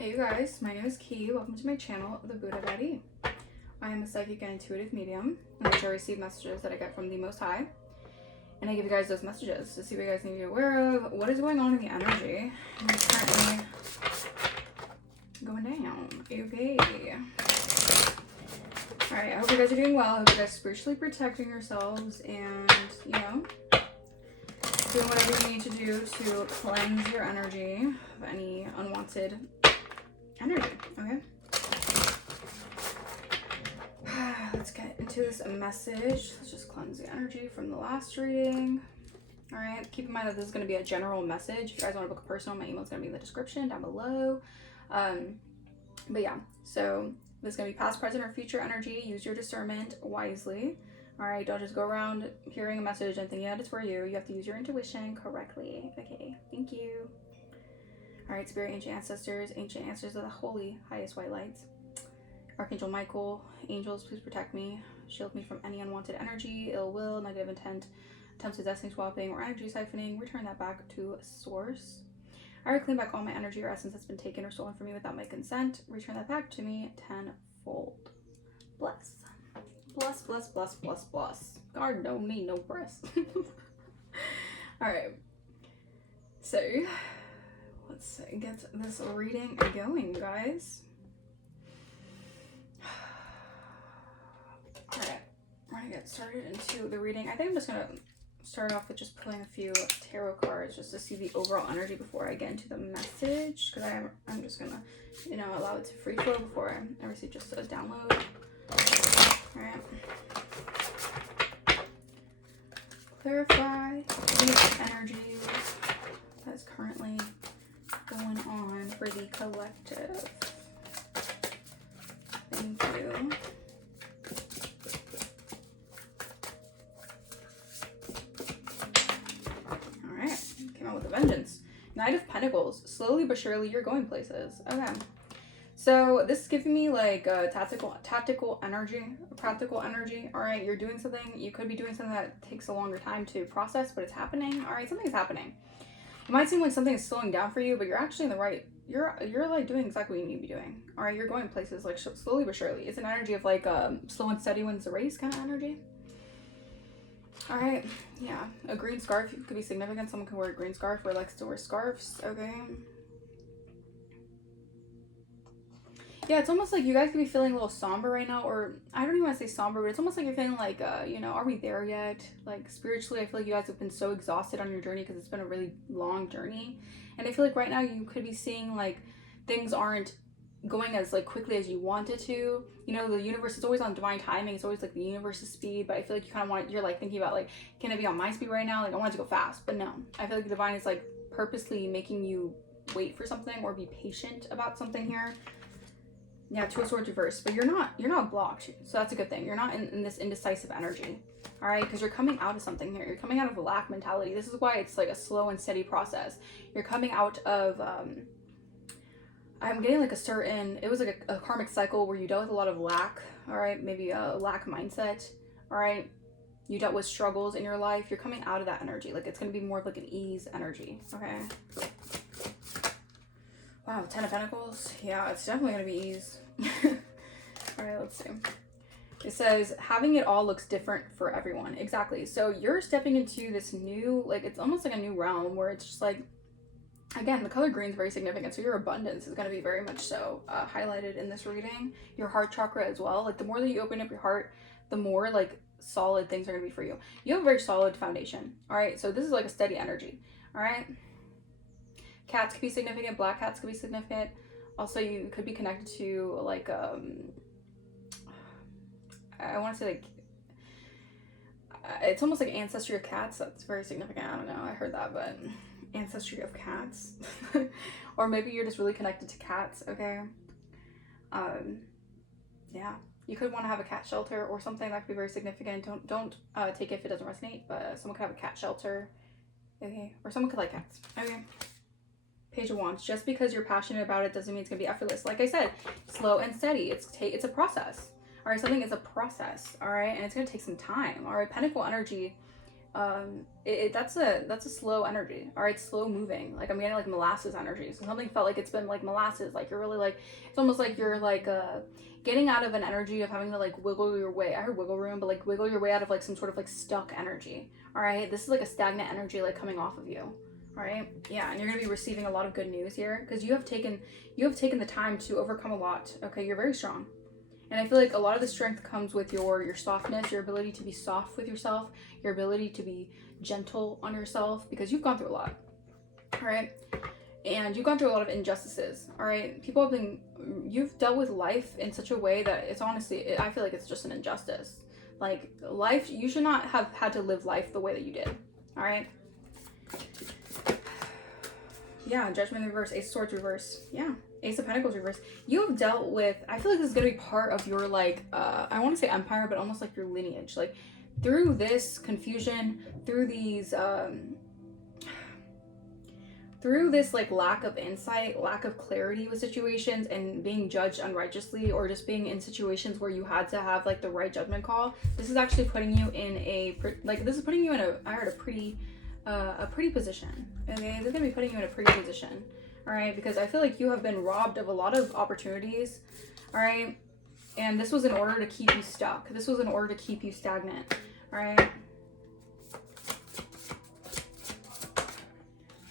Hey you guys, my name is Key. Welcome to my channel, The Buddha Baddie. I am a psychic and intuitive medium in which I receive messages that I get from the Most High. And I give you guys those messages to see what you guys need to be aware of, what is going on in the energy. And it's currently going down. Okay. Alright, I hope you guys are doing well. I hope you guys are spiritually protecting yourselves and, you know, doing whatever you need to do to cleanse your energy of any unwanted energy, okay? Let's get into this message. Let's just cleanse the energy from the last reading. All right, keep in mind that this is going to be a general message. If you guys want to book a personal, my email is going to be in the description down below. But yeah, so this is going to be past, present, or future energy. Use your discernment wisely. All right, don't just go around hearing a message and thinking that it's for you. You have to use your intuition correctly. Okay, thank you. All right, spirit, ancient ancestors of the holy, highest white lights. Archangel Michael, angels, please protect me. Shield me from any unwanted energy, ill will, negative intent, attempts at destiny swapping, or energy siphoning. Return that back to source. I reclaim back all my energy or essence that's been taken or stolen from me without my consent. Return that back to me tenfold. Bless. Bless, bless, bless, bless, bless. God don't need no breast. All right. So, let's get this reading going, guys. Alright, we're gonna get started into the reading. I think I'm just gonna start off with just pulling a few tarot cards just to see the overall energy before I get into the message, because I'm just gonna, you know, allow it to free flow before I receive just a download. Alright. Clarify the energy that's currently going on for the collective. Thank you. Alright, came out with a vengeance. Knight of Pentacles. Slowly but surely you're going places. Okay. So this is giving me like a tactical energy, practical energy. All right, you're doing something. You could be doing something that takes a longer time to process, but it's happening. All right, something's happening. It might seem like something is slowing down for you, but you're actually in the right. You're like doing exactly what you need to be doing. All right, you're going places like slowly but surely. It's an energy of like slow and steady wins the race kind of energy. All right, yeah, a green scarf could be significant. Someone can wear a green scarf or likes to wear scarves. Okay. Yeah, it's almost like you guys could be feeling a little somber right now, or I don't even want to say somber, but it's almost like you're feeling like, you know, are we there yet? Like spiritually, I feel like you guys have been so exhausted on your journey because it's been a really long journey. And I feel like right now you could be seeing like things aren't going as like quickly as you wanted to. You know, the universe is always on divine timing. It's always like the universe's speed, but I feel like you kind of you're like thinking about like, can it be on my speed right now? Like I want it to go fast, but no. I feel like the divine is like purposely making you wait for something or be patient about something here. Yeah, Two of Swords reversed, but you're not blocked, so that's a good thing. You're not in this indecisive energy, all right? Because you're coming out of something here. You're coming out of a lack mentality. This is why it's like a slow and steady process. You're coming out of, I'm getting like it was like a karmic cycle where you dealt with a lot of lack, all right? Maybe a lack mindset, all right? You dealt with struggles in your life. You're coming out of that energy. Like it's going to be more of like an ease energy, okay? Wow, 10 of Pentacles. Yeah, it's definitely going to be ease. All right, let's see. It says, having it all looks different for everyone. Exactly. So you're stepping into this new, like, it's almost like a new realm where it's just like, again, the color green is very significant. So your abundance is going to be very much so highlighted in this reading. Your heart chakra as well. Like the more that you open up your heart, the more like solid things are going to be for you. You have a very solid foundation. All right. So this is like a steady energy. All right. Cats could be significant. Black cats could be significant. Also, you could be connected to like I want to say like it's almost like ancestry of cats. That's very significant. I don't know. I heard that, but ancestry of cats, or maybe you're just really connected to cats. Okay. Yeah, you could want to have a cat shelter or something that could be very significant. Don't take it if it doesn't resonate. But someone could have a cat shelter. Okay, or someone could like cats. Okay. Page of Wands. Just because you're passionate about it doesn't mean it's gonna be effortless. Like I said, slow and steady. It's a process. All right, something is a process. All right, and it's gonna take some time. All right, Pentacle energy That's a slow energy. All right, slow moving. Like I'm getting like molasses energy. So something felt like it's been like molasses. Like you're really like, it's almost like you're like getting out of an energy of having to like wiggle your way. I heard wiggle room, but like wiggle your way out of like some sort of like stuck energy. All right, this is like a stagnant energy like coming off of you. All right, yeah, and you're gonna be receiving a lot of good news here because you have taken the time to overcome a lot. Okay, you're very strong. And I feel like a lot of the strength comes with your softness, your ability to be soft with yourself, your ability to be gentle on yourself, because you've gone through a lot, all right? And you've gone through a lot of injustices, all right? You've dealt with life in such a way that it's honestly, I feel like it's just an injustice. Like life, you should not have had to live life the way that you did, all right? Yeah, Judgment reverse, Ace of Swords reverse, yeah. Ace of Pentacles reverse. You have dealt with, I feel like this is going to be part of your like, I want to say empire, but almost like your lineage. Like through this confusion, through these, through this like lack of insight, lack of clarity with situations and being judged unrighteously or just being in situations where you had to have like the right judgment call. This is actually putting you in I heard a pretty position. Okay, this is going to be putting you in a pretty position. All right, because I feel like you have been robbed of a lot of opportunities, all right? And this was in order to keep you stuck. This was in order to keep you stagnant, all right?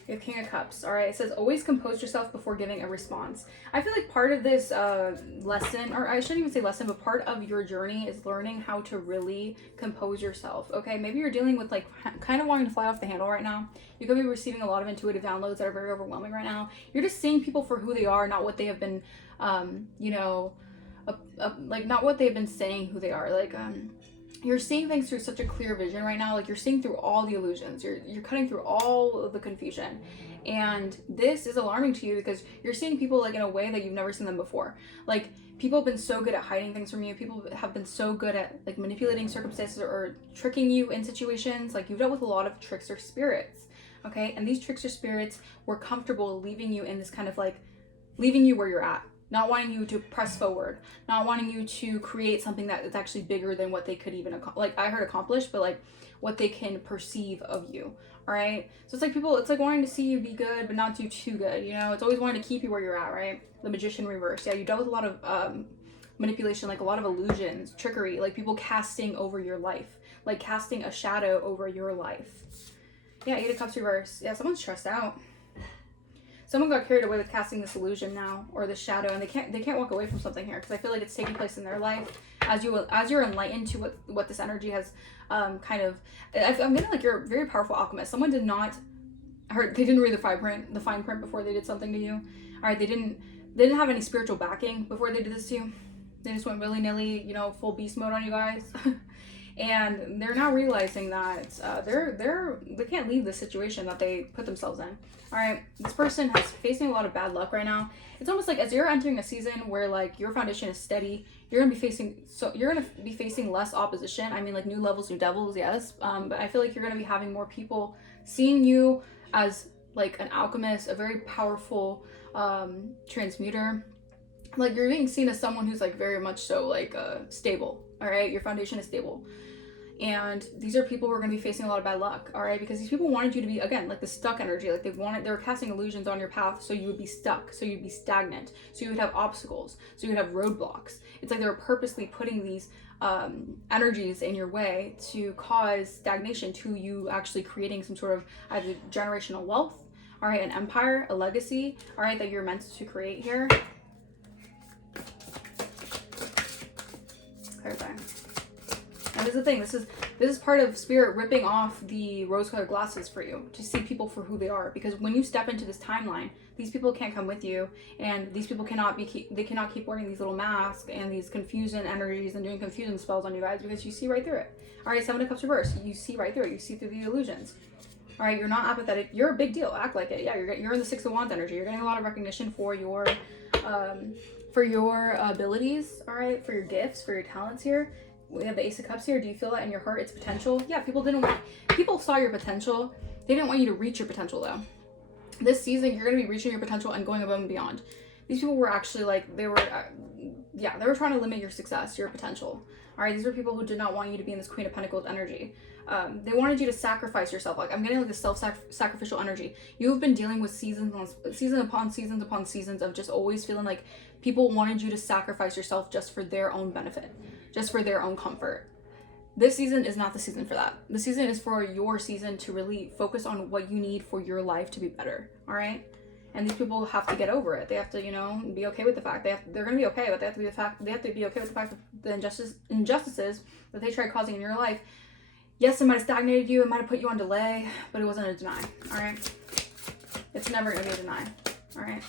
You have King of Cups, all right? It says, always compose yourself before giving a response. I feel like part of this lesson, or I shouldn't even say lesson, but part of your journey is learning how to really compose yourself, okay? Maybe you're dealing with like kind of wanting to fly off the handle right now. You could be receiving a lot of intuitive downloads that are very overwhelming right now. You're just seeing people for who they are, not what they have been, like not what they've been saying who they are. Like, you're seeing things through such a clear vision right now. Like you're seeing through all the illusions. You're cutting through all of the confusion. And this is alarming to you because you're seeing people like in a way that you've never seen them before. Like people have been so good at hiding things from you. People have been so good at like manipulating circumstances or tricking you in situations. Like you've dealt with a lot of trickster spirits. Okay. And these trickster spirits were comfortable leaving you in this kind of like, leaving you where you're at. Not wanting you to press forward, not wanting you to create something that is actually bigger than what they could even accomplish, but like what they can perceive of you. All right. So it's like it's like wanting to see you be good, but not do too good. You know, it's always wanting to keep you where you're at. Right. The Magician reverse. Yeah. You dealt with a lot of manipulation, like a lot of illusions, trickery, like people casting over your life, like casting a shadow over your life. Yeah. 8 of Cups reverse. Yeah. Someone's stressed out. Someone got carried away with casting this illusion now, or this shadow, and they can't walk away from something here because I feel like it's taking place in their life as you're enlightened to what this energy has I'm getting like you're a very powerful alchemist. Someone did not they didn't read the fine print before they did something to you. All right, they didn't have any spiritual backing before they did this to you. They just went willy-nilly, you know, full beast mode on you guys. And they're now realizing that they can't leave the situation that they put themselves in. All right, this person is facing a lot of bad luck right now. It's almost like as you're entering a season where like your foundation is steady, you're gonna be facing less opposition. I mean, like new levels, new devils, yes. But I feel like you're gonna be having more people seeing you as like an alchemist, a very powerful transmuter. Like you're being seen as someone who's like very much so like stable. All right, your foundation is stable. And these are people who are going to be facing a lot of bad luck, all right? Because these people wanted you to be, again, like the stuck energy. Like they were casting illusions on your path so you would be stuck, so you'd be stagnant, so you would have obstacles, so you would have roadblocks. It's like they were purposely putting these energies in your way to cause stagnation, to you actually creating some sort of either generational wealth, all right, an empire, a legacy, all right, that you're meant to create here. Clarify. And this is the thing, this is part of spirit ripping off the rose-colored glasses for you to see people for who they are. Because when you step into this timeline, these people can't come with you, and these people cannot keep wearing these little masks and these confusion energies and doing confusion spells on you guys, because you see right through it. All right, 7 of Cups reverse, you see right through it. You see through the illusions. All right, you're not apathetic. You're a big deal. Act like it. Yeah, you're in the 6 of Wands energy. You're getting a lot of recognition for your abilities. All right, for your gifts, for your talents here. We have the Ace of Cups here. Do you feel that in your heart? It's potential. Yeah, people saw your potential. They didn't want you to reach your potential though. This season, you're going to be reaching your potential and going above and beyond. These people were actually like, they were trying to limit your success, your potential. All right, these are people who did not want you to be in this Queen of Pentacles energy. They wanted you to sacrifice yourself. Like, I'm getting like this self-sacrificial energy. You've been dealing with seasons upon seasons of just always feeling like people wanted you to sacrifice yourself just for their own benefit, just for their own comfort. This season is not the season for that. The season is for your season to really focus on what you need for your life to be better. All right. And these people have to get over it. They have to, you know, be okay with the fact they're going to be okay, but they have to be okay with the fact that the injustices that they tried causing in your life. Yes, it might have stagnated you, it might have put you on delay, but it wasn't a deny. All right. It's never going to be a deny. All right.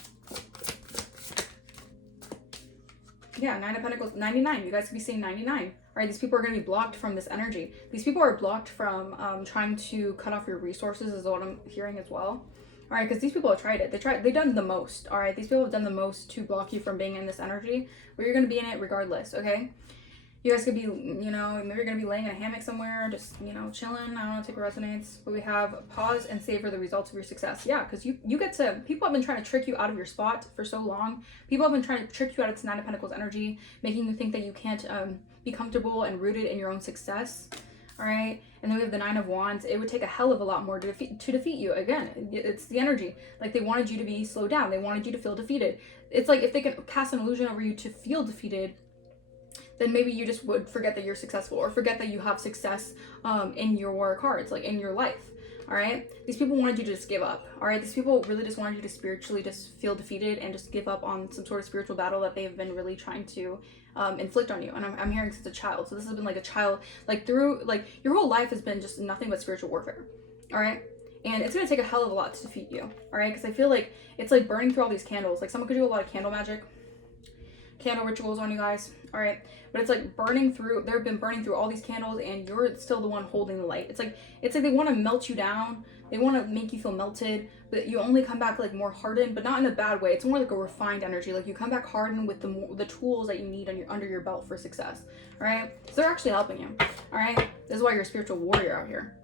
Yeah, 9 of Pentacles, 99. You guys could be seeing 99. All right, these people are going to be blocked from this energy. These people are blocked from trying to cut off your resources, is what I'm hearing as well. All right, because these people have tried it. They've done the most. All right, these people have done the most to block you from being in this energy, but you're going to be in it regardless, okay? You guys could be, you know, maybe you're going to be laying in a hammock somewhere, just, you know, chilling. I don't know, take a resonates. But we have pause and savor the results of your success. Yeah, because you get to, people have been trying to trick you out of your spot for so long. People have been trying to trick you out of this 9 of Pentacles energy, making you think that you can't be comfortable and rooted in your own success. All right, and then we have the 9 of Wands. It would take a hell of a lot more to defeat you. Again, it's the energy. Like, they wanted you to be slowed down. They wanted you to feel defeated. It's like if they can cast an illusion over you to feel defeated, then maybe you just would forget that you're successful, or forget that you have success in your cards, like in your life. All right, these people wanted you to just give up. All right, these people really just wanted you to spiritually just feel defeated and just give up on some sort of spiritual battle that they've been really trying to inflict on you. And I'm hearing since a child. So this has been like a child, like through, like your whole life has been just nothing but spiritual warfare. All right. And it's going to take a hell of a lot to defeat you. All right. Because I feel like it's like burning through all these candles. Like someone could do a lot of candle magic, candle rituals on you guys. All right. But it's like burning through, they've been burning through all these candles and you're still the one holding the light. It's like they want to melt you down. They want to make you feel melted, but you only come back like more hardened, but not in a bad way. It's more like a refined energy. Like you come back hardened with the tools that you need under your belt for success. All right. So they're actually helping you. All right. This is why you're a spiritual warrior out here.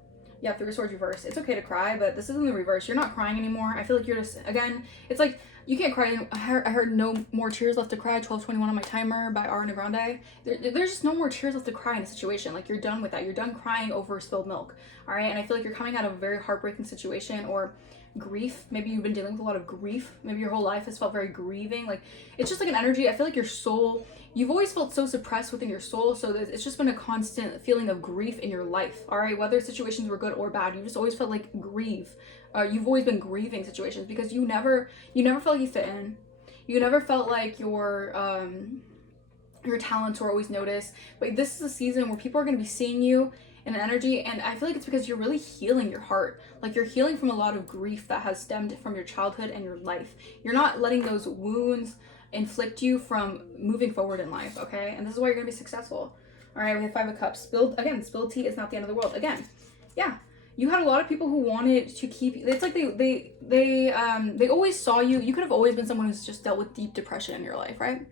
Yeah, 3 of Swords reverse. It's okay to cry, but this isn't the reverse. You're not crying anymore. I feel like you're just, again, it's like you can't cry. I heard No More Tears Left to Cry, 12:21 on my timer by Ariana Grande. There's just no more tears left to cry in a situation. Like you're done with that. You're done crying over spilled milk. All right. And I feel like you're coming out of a very heartbreaking situation or grief. Maybe you've been dealing with a lot of grief. Maybe your whole life has felt very grieving. Like it's just like an energy. I feel like your soul, you've always felt so suppressed within your soul. So it's just been a constant feeling of grief in your life. All right. Whether situations were good or bad, you just always felt like grieve. You've always been grieving situations because you never felt like you fit in. You never felt like your talents were always noticed. But this is a season where people are going to be seeing you in an energy, and I feel like it's because you're really healing your heart. Like you're healing from a lot of grief that has stemmed from your childhood and your life. You're not letting those wounds inflict you from moving forward in life, okay? And this is why you're going to be successful. All right, we have 5 of Cups. Spilled tea is not the end of the world. Again, yeah. You had a lot of people who wanted to keep you. It's like they always saw you. You could have always been someone who's just dealt with deep depression in your life, right?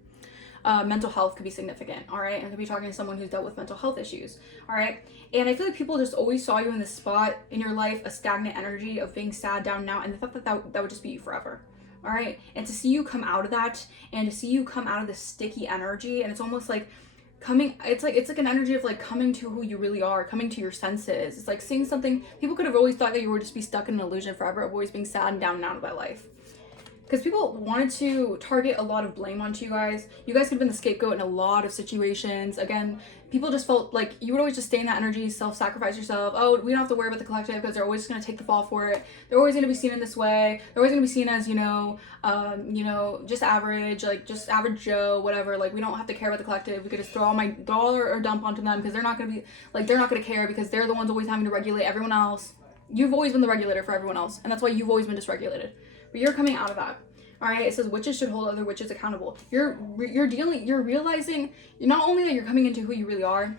Mental health could be significant, all right? And could be talking to someone who's dealt with mental health issues, all right? And I feel like people just always saw you in this spot in your life, a stagnant energy of being sad, down, now, and they thought that would just be you forever, all right? And to see you come out of that, and to see you come out of this sticky energy, and it's almost like it's like an energy of like coming to who you really are, coming to your senses. It's like seeing something. People could have always thought that you would just be stuck in an illusion forever of always being sad and down and out about life. Because people wanted to target a lot of blame onto you guys. You guys could have been the scapegoat in a lot of situations. Again, people just felt like you would always just stay in that energy, self-sacrifice yourself. Oh, we don't have to worry about the collective because they're always just going to take the fall for it. They're always going to be seen in this way. They're always going to be seen as, just average, like just average Joe, whatever. Like we don't have to care about the collective. We could just throw or dump onto them because they're not going to be like, they're not going to care because they're the ones always having to regulate everyone else. You've always been the regulator for everyone else. And that's why you've always been dysregulated. But you're coming out of that. All right, it says witches should hold other witches accountable. You're realizing not only that you're coming into who you really are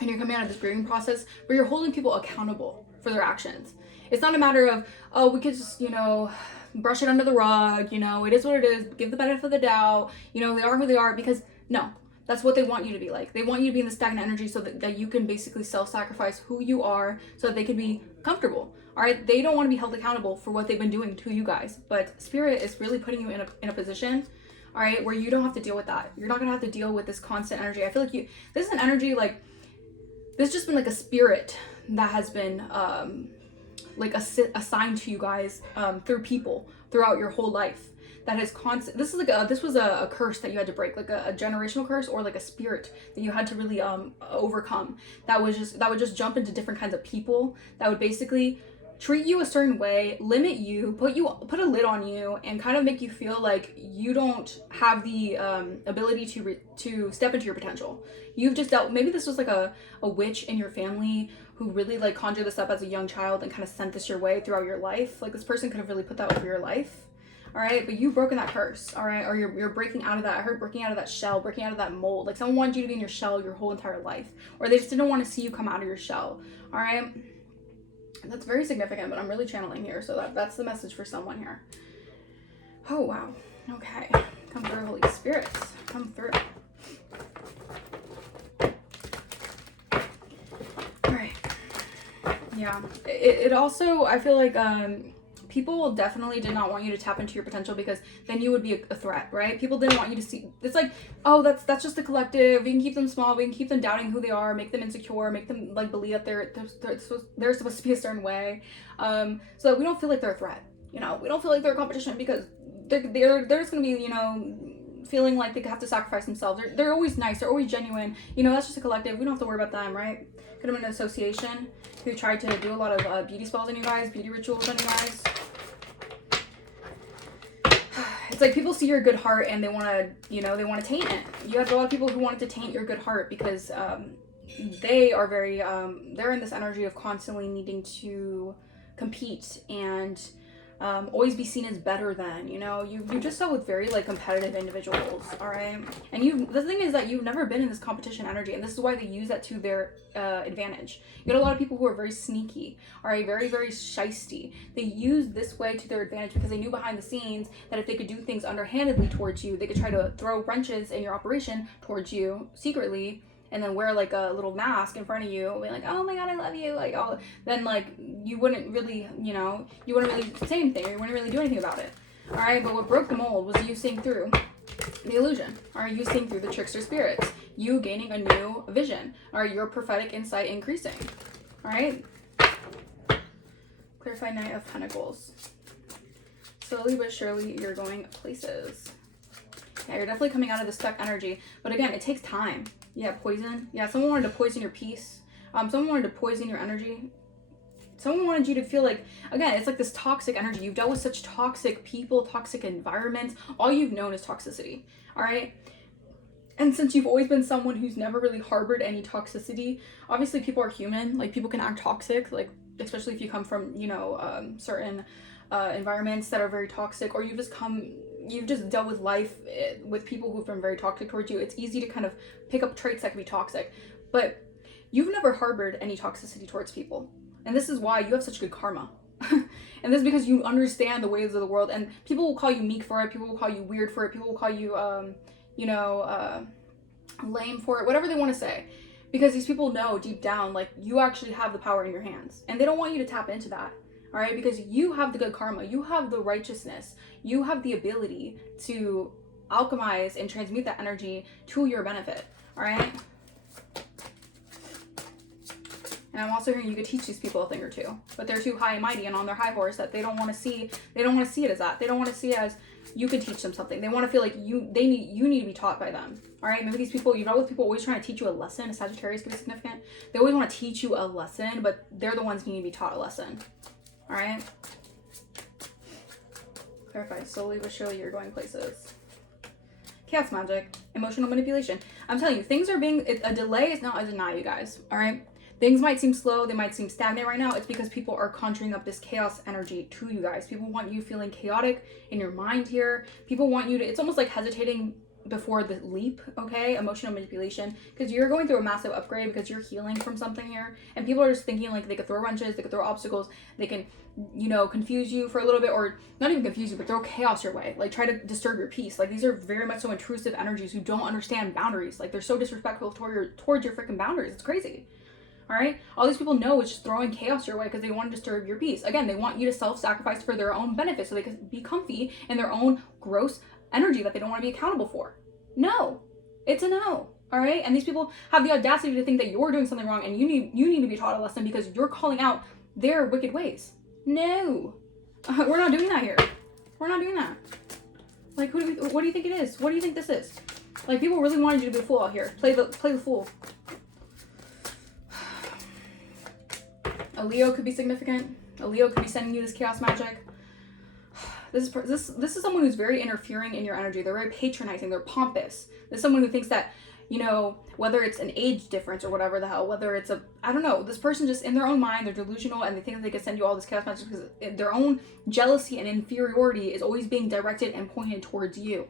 and you're coming out of this grieving process, but you're holding people accountable for their actions. It's not a matter of, oh, we could just, brush it under the rug, it is what it is, give the benefit of the doubt, they are who they are, because no, that's what they want you to be like. They want you to be in the stagnant energy so that you can basically self-sacrifice who you are so that they can be comfortable. All right, they don't want to be held accountable for what they've been doing to you guys, but Spirit is really putting you in a position all right, where you don't have to deal with that. You're not gonna have to deal with this constant energy. I feel like this is an energy, like, this has just been like a spirit that has been like assigned to you guys through people throughout your whole life. That is constant. This is like this was a curse that you had to break, like a generational curse, or like a spirit that you had to really overcome. That would just jump into different kinds of people that would basically treat you a certain way, limit you, put a lid on you, and kind of make you feel like you don't have the ability to step into your potential. You've just dealt, maybe this was like a witch in your family who really like conjured this up as a young child and kind of sent this your way throughout your life. Like, this person could have really put that over your life. All right, but you've broken that curse, all right? Or you're breaking out of that. I heard breaking out of that shell, breaking out of that mold. Like, someone wanted you to be in your shell your whole entire life, or they just didn't want to see you come out of your shell, all right? That's very significant, but I'm really channeling here, so that's the message for someone here. Oh, wow. Okay. Come through, Holy Spirits. Come through. All right. Yeah. It also, I feel like, people definitely did not want you to tap into your potential, because then you would be a threat, right? People didn't want you to see, it's like, oh, that's just the collective. We can keep them small. We can keep them doubting who they are, make them insecure, make them like believe that they're supposed to be a certain way, so that we don't feel like they're a threat. You know, we don't feel like they're a competition, because they're just gonna be, you know, feeling like they have to sacrifice themselves. They're always nice. They're always genuine. You know, that's just a collective. We don't have to worry about them, right? Could have been an association who tried to do a lot of beauty spells on you guys, beauty rituals on you guys. It's like people see your good heart and they want to, you know, they want to taint it. You have a lot of people who wanted to taint your good heart, because they are very, they're in this energy of constantly needing to compete and always be seen as better than, you know. You just dealt with very like competitive individuals, all right? And the thing is that you've never been in this competition energy, and this is why they use that to their advantage. You got a lot of people who are very sneaky, all right, very, very shisty. They use this way to their advantage because they knew behind the scenes that if they could do things underhandedly towards you, they could try to throw wrenches in your operation towards you secretly, and then wear like a little mask in front of you, be like, oh my god, I love you, like, oh, then like you wouldn't really, you know, you wouldn't really say anything, or you wouldn't really do anything about it, all right? But what broke the mold was you seeing through the illusion, all right? You seeing through the trickster spirits, you gaining a new vision, all right? Your prophetic insight increasing, all right? Clarified Knight of Pentacles. Slowly but surely, you're going places. Yeah, you're definitely coming out of the stuck energy, but again, it takes time. Yeah, poison. Yeah, someone wanted to poison your peace. Someone wanted to poison your energy. Someone wanted you to feel like, again, it's like this toxic energy. You've dealt with such toxic people, toxic environments. All you've known is toxicity, all right? And since you've always been someone who's never really harbored any toxicity, obviously people are human. Like, people can act toxic, like, especially if you come from, you know, certain environments that are very toxic, or you've just dealt with life with people who've been very toxic towards you. It's easy to kind of pick up traits that can be toxic, but you've never harbored any toxicity towards people. And this is why you have such good karma. And this is because you understand the ways of the world, and people will call you meek for it. People will call you weird for it. People will call you, you know, lame for it, whatever they want to say. Because these people know deep down, like, you actually have the power in your hands, and they don't want you to tap into that. All right, because you have the good karma, you have the righteousness, you have the ability to alchemize and transmute that energy to your benefit. All right. And I'm also hearing you could teach these people a thing or two, but they're too high and mighty and on their high horse that they don't want to see. They don't want to see it as that. They don't want to see it as you could teach them something. They want to feel like you need to be taught by them. All right. Maybe these people, you know, with people always trying to teach you a lesson. A Sagittarius could be significant. They always want to teach you a lesson, but they're the ones who need to be taught a lesson. All right. Clarify. Slowly but surely, you're going places. Chaos magic, emotional manipulation. I'm telling you, things are being, a delay is not a deny, you guys. All right. Things might seem slow. They might seem stagnant right now. It's because people are conjuring up this chaos energy to you guys. People want you feeling chaotic in your mind here. People want you to, it's almost like hesitating before the leap, okay? Emotional manipulation, because you're going through a massive upgrade, because you're healing from something here, and people are just thinking like they could throw wrenches, they could throw obstacles, they can, you know, confuse you for a little bit, or not even confuse you, but throw chaos your way, like try to disturb your peace. Like, these are very much so intrusive energies who don't understand boundaries. Like, they're so disrespectful towards your freaking boundaries. It's crazy. All right, all these people know is just throwing chaos your way because they want to disturb your peace. Again, they want you to self-sacrifice for their own benefit so they can be comfy in their own gross, energy that they don't want to be accountable for. No, it's a no. All right. And these people have the audacity to think that you're doing something wrong and you need to be taught a lesson because you're calling out their wicked ways. No, we're not doing that here. We're not doing that. Like, what do you think it is? What do you think this is? Like, people really wanted you to be a fool out here. Play the fool. A Leo could be significant. A Leo could be sending you this chaos magic. This is someone who's very interfering in your energy. They're very patronizing. They're pompous. This is someone who thinks that, you know, whether it's an age difference or whatever the hell, whether it's I don't know, this person just in their own mind, they're delusional and they think that they can send you all this chaos magic because their own jealousy and inferiority is always being directed and pointed towards you.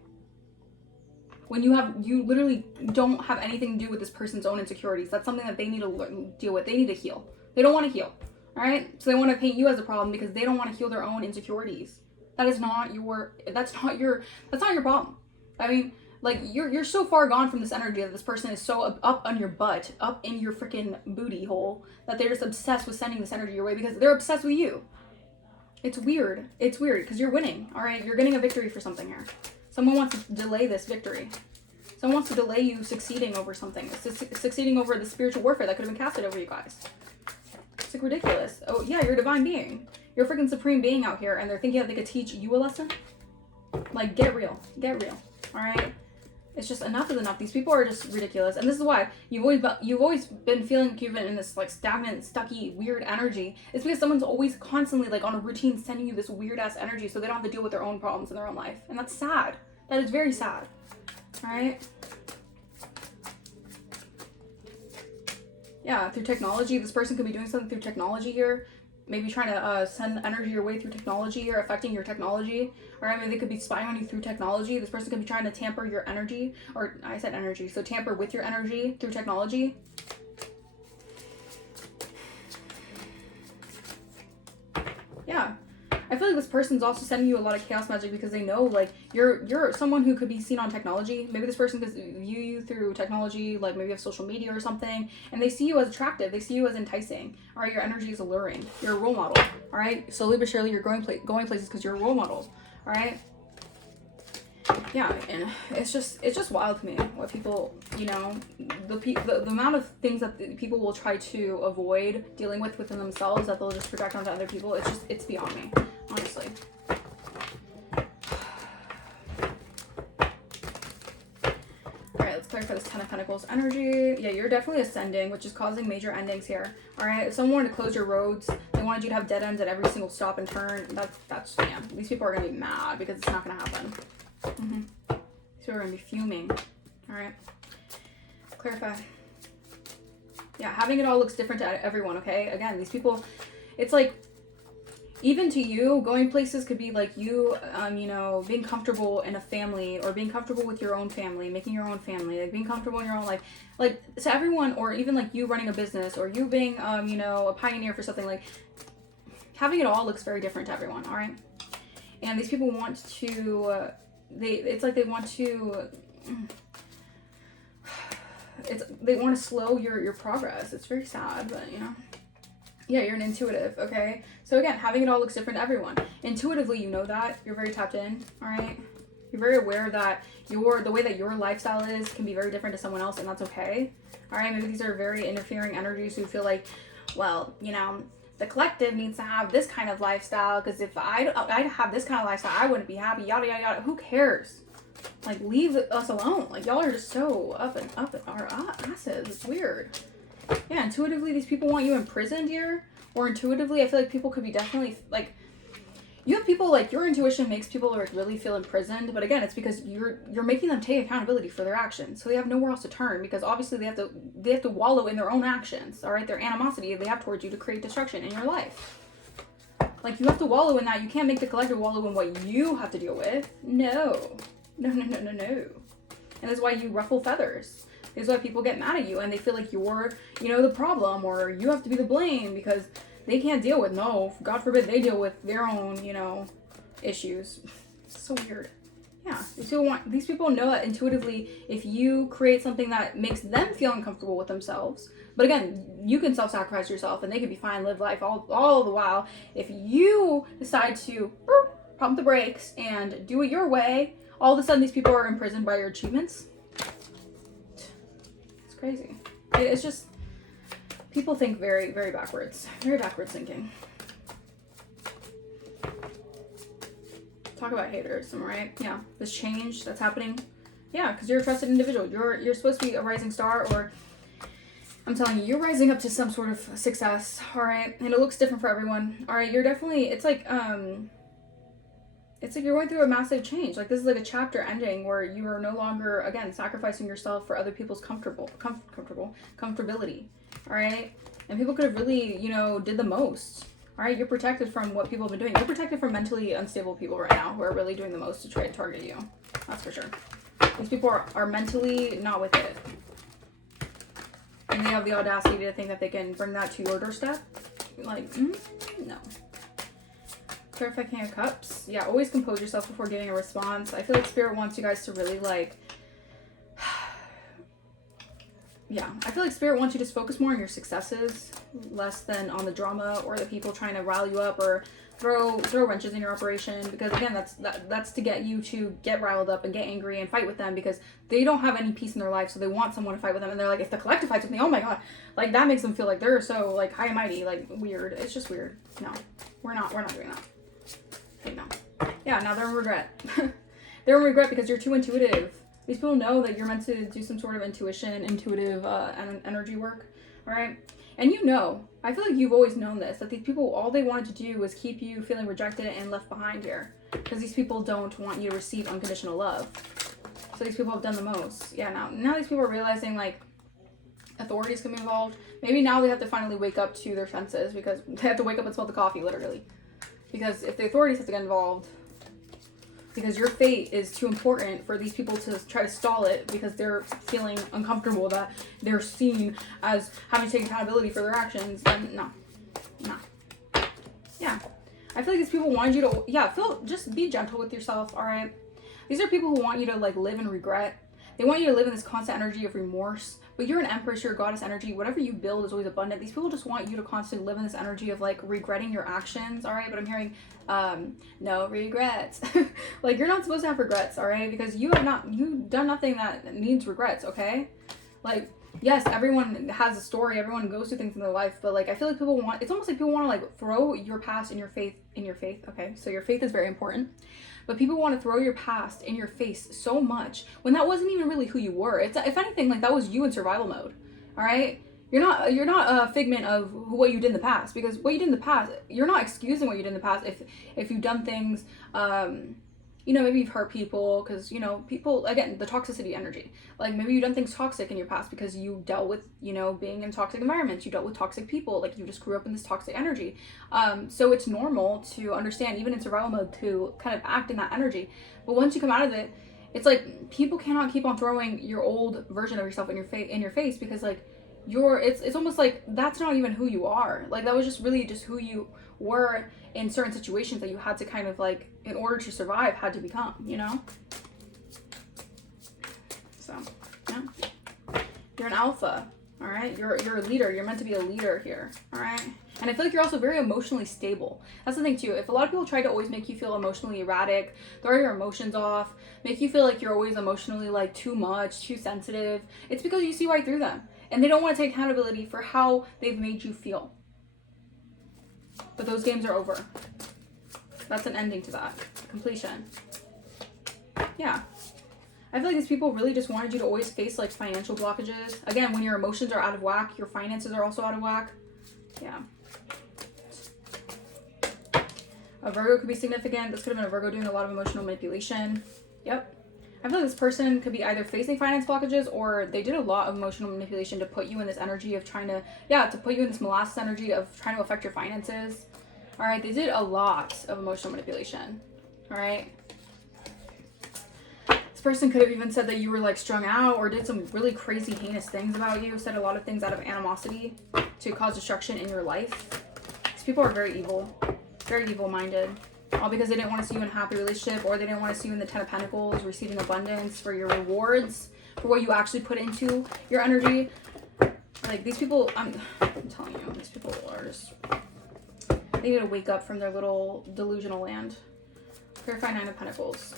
When you literally don't have anything to do with this person's own insecurities. That's something that they need to deal with. They need to heal. They don't want to heal. All right? So they want to paint you as a problem because they don't want to heal their own insecurities. That's not your problem. I mean, like, you're so far gone from this energy that this person is so up on your butt, up in your freaking booty hole, that they're just obsessed with sending this energy your way because they're obsessed with you. It's weird. It's weird because you're winning, all right? You're getting a victory for something here. Someone wants to delay this victory. Someone wants to delay you succeeding over something. Succeeding over the spiritual warfare that could have been casted over you guys. It's like ridiculous. Oh, yeah, you're a divine being. You're a freaking supreme being out here, and they're thinking that they could teach you a lesson? Like, get real. Get real. All right? It's just enough is enough. These people are just ridiculous. And this is why you've always been feeling like you've been in this, like, stagnant, stucky, weird energy. It's because someone's always constantly, like, on a routine sending you this weird-ass energy so they don't have to deal with their own problems in their own life. And that's sad. That is very sad. All right? Yeah, through technology. This person could be doing something through technology here. Maybe trying to send energy your way through technology or affecting your technology. Or maybe they could be spying on you through technology. This person could be trying to tamper your energy. Or I said energy, so tamper with your energy through technology. Yeah. I feel like this person's also sending you a lot of chaos magic because they know, like, you're someone who could be seen on technology. Maybe this person could view you through technology, like maybe you have social media or something, and they see you as attractive. They see you as enticing. All right, your energy is alluring. You're a role model. All right, slowly but surely you're going places because you're a role model. All right. Yeah, and it's just wild to me what people, you know, the amount of things that people will try to avoid dealing with within themselves that they'll just project onto other people. It's beyond me, honestly. Alright, let's clarify this Ten of Pentacles energy. Yeah, you're definitely ascending, which is causing major endings here. Alright, if someone wanted to close your roads, they wanted you to have dead ends at every single stop and turn, that's yeah, these people are going to be mad because it's not going to happen. So we're going to be fuming. Alright. Clarify. Yeah, having it all looks different to everyone, okay? Again, these people, it's like, even to you, going places could be like you, you know, being comfortable in a family or being comfortable with your own family, making your own family, like being comfortable in your own life. Like, to everyone, or even like you running a business or you being, you know, a pioneer for something, like, having it all looks very different to everyone, alright? And these people want to... It's like they want to slow your progress. It's very sad, but you know, yeah, you're an intuitive, okay? So again, having it all looks different to everyone. Intuitively, you know that you're very tapped in. All right, you're very aware that the way that your lifestyle is can be very different to someone else, and that's okay. All right, maybe these are very interfering energies who feel like, well, you know, the collective needs to have this kind of lifestyle because if I have this kind of lifestyle, I wouldn't be happy, yada, yada, yada. Who cares? Like, leave us alone. Like, y'all are just so up in our asses. It's weird. Yeah, intuitively, these people want you imprisoned here. Or intuitively, I feel like people could be definitely, like, you have people, like, your intuition makes people, like, really feel imprisoned. But again, it's because you're making them take accountability for their actions. So they have nowhere else to turn because obviously they have to wallow in their own actions. All right, their animosity they have towards you to create destruction in your life. Like, you have to wallow in that. You can't make the collective wallow in what you have to deal with. No. And that's why you ruffle feathers. This is why people get mad at you and they feel like you're, you know, the problem or you have to be the blame because they can't deal with, no, God forbid they deal with their own, you know, issues. It's so weird. Yeah, these people know that intuitively if you create something that makes them feel uncomfortable with themselves, but again, you can self-sacrifice yourself and they can be fine, live life all the while. If you decide to pump the brakes and do it your way, all of a sudden these people are imprisoned by your achievements. It's crazy. It's just, people think very, very backwards. Very backwards thinking. Talk about haters, am I right? Yeah, this change that's happening. Yeah, because you're a trusted individual. You're supposed to be a rising star, or I'm telling you, you're rising up to some sort of success, all right? And it looks different for everyone, all right? You're definitely, it's like you're going through a massive change. Like, this is like a chapter ending where you are no longer, again, sacrificing yourself for other people's comfortability, all right? And people could have really, you know, did the most. All right, you're protected from what people have been doing. You're protected from mentally unstable people right now who are really doing the most to try to target you. That's for sure. These people are mentally not with it. And they have the audacity to think that they can bring that to your doorstep. Like, no. Clarify King of Cups. Yeah, always compose yourself before giving a response. I feel like Spirit wants you guys to really, like... Yeah, I feel like Spirit wants you to just focus more on your successes, less than on the drama or the people trying to rile you up or throw wrenches in your operation. Because again, that's to get you to get riled up and get angry and fight with them, because they don't have any peace in their life, so they want someone to fight with them. And they're like, if the collective fights with me, oh my god, like that makes them feel like they're so like high and mighty, like weird. It's just weird. No, we're not doing that. Okay, no. Yeah, now they're in regret. They're in regret because you're too intuitive. These people know that you're meant to do some sort of intuitive energy work, all right? And you know, I feel like you've always known this, that these people, all they wanted to do was keep you feeling rejected and left behind here. Because these people don't want you to receive unconditional love. So these people have done the most. Yeah, now these people are realizing, like, authorities can be involved. Maybe now they have to finally wake up to their senses, because they have to wake up and smell the coffee, literally. Because if the authorities have to get involved, because your fate is too important for these people to try to stall it because they're feeling uncomfortable that they're seen as having to take accountability for their actions, then no. Yeah. I feel like these people wanted you to, just be gentle with yourself, all right? These are people who want you to, like, live in regret. They want you to live in this constant energy of remorse. But you're an empress, you're a goddess energy. Whatever you build is always abundant. These people just want you to constantly live in this energy of, like, regretting your actions, all right? But I'm hearing, no regrets. Like, you're not supposed to have regrets, all right? Because you've done nothing that needs regrets, okay? Like, yes, everyone has a story. Everyone goes through things in their life. But, like, I feel like it's almost like people want to, like, throw your past in your faith, okay? So your faith is very important. But people want to throw your past in your face so much when that wasn't even really who you were. It's, if anything, like, that was you in survival mode. All right? You're not a figment of what you did in the past, because what you did in the past, you're not excusing what you did in the past if you've done things, you know, maybe you've hurt people because, you know, people, again, the toxicity energy. Like, maybe you've done things toxic in your past because you dealt with, you know, being in toxic environments. You dealt with toxic people. Like, you just grew up in this toxic energy. So it's normal to understand, even in survival mode, to kind of act in that energy. But once you come out of it, it's like people cannot keep on throwing your old version of yourself in your face because, like, it's almost like that's not even who you are. Like, that was just really just who you were in certain situations that you had to kind of, like, in order to survive, had to become, you know? So, yeah. You're an alpha, all right? You're a leader. You're meant to be a leader here, all right? And I feel like you're also very emotionally stable. That's the thing, too. If a lot of people try to always make you feel emotionally erratic, throw your emotions off, make you feel like you're always emotionally, like, too much, too sensitive, it's because you see right through them. And they don't want to take accountability for how they've made you feel. But those games are over. That's an ending to that. Completion. Yeah. I feel like these people really just wanted you to always face, like, financial blockages. Again, when your emotions are out of whack, your finances are also out of whack. Yeah. A Virgo could be significant. This could have been a Virgo doing a lot of emotional manipulation. Yep. I feel like this person could be either facing finance blockages or they did a lot of emotional manipulation to put you in this energy of trying to, to put you in this molasses energy of trying to affect your finances. All right, they did a lot of emotional manipulation. All right. This person could have even said that you were, like, strung out or did some really crazy heinous things about you, said a lot of things out of animosity to cause destruction in your life. These people are very evil-minded. All because they didn't want to see you in a happy relationship, or they didn't want to see you in the 10 of Pentacles, receiving abundance for your rewards, for what you actually put into your energy. Like, these people, I'm telling you, these people are just, they need to wake up from their little delusional land. Clarify 9 of Pentacles.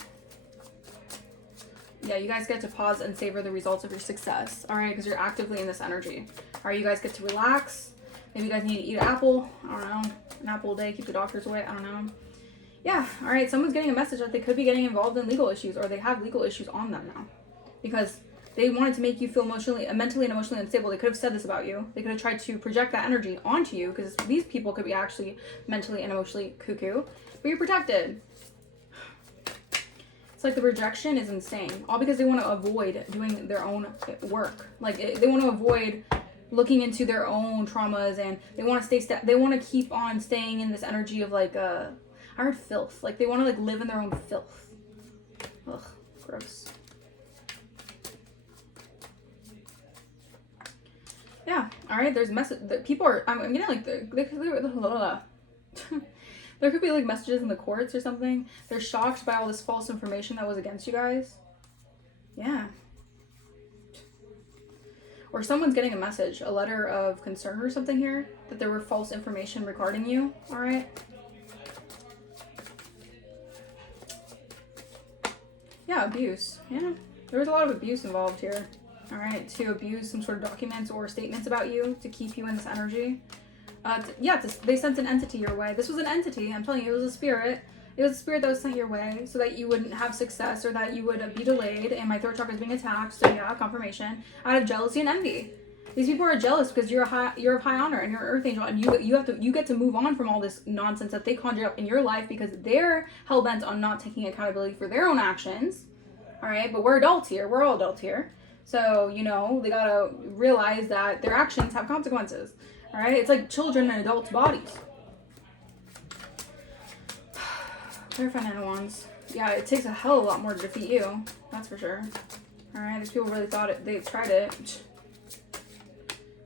Yeah, you guys get to pause and savor the results of your success, all right? Because you're actively in this energy. All right, you guys get to relax. Maybe you guys need to eat an apple. I don't know. An apple a day, keep the doctors away. I don't know. Yeah, all right. Someone's getting a message that they could be getting involved in legal issues, or they have legal issues on them now. Because they wanted to make you feel mentally and emotionally unstable. They could have said this about you. They could have tried to project that energy onto you, because these people could be actually mentally and emotionally cuckoo. But you're protected. It's like the rejection is insane. All because they want to avoid doing their own work. Like, they want to avoid looking into their own traumas, and they want to they want to keep on staying in this energy of like, I heard filth. Like, they want to like live in their own filth. Ugh, gross. Yeah, all right, there's people are, I'm getting like, there could be like messages in the courts or something. They're shocked by all this false information that was against you guys. Yeah. Or someone's getting a message, a letter of concern or something here, that there were false information regarding you, all right? Yeah, abuse. Yeah, there was a lot of abuse involved here, all right? To abuse some sort of documents or statements about you to keep you in this energy. They sent an entity your way. This was an entity. I'm telling you, it was a spirit. It was a spirit that was sent your way so that you wouldn't have success, or that you would be delayed. And my throat chakra is being attacked. So yeah, confirmation. Out of jealousy and envy. These people are jealous because you're of high honor and you're an earth angel, and you get to move on from all this nonsense that they conjured up in your life, because they're hell bent on not taking accountability for their own actions. All right, but we're adults here. We're all adults here. So, you know, they gotta realize that their actions have consequences. All right, it's like children and adults' bodies. Clarify 9 of Wands. Yeah, it takes a hell of a lot more to defeat you. That's for sure. All right, these people really thought it. They tried it.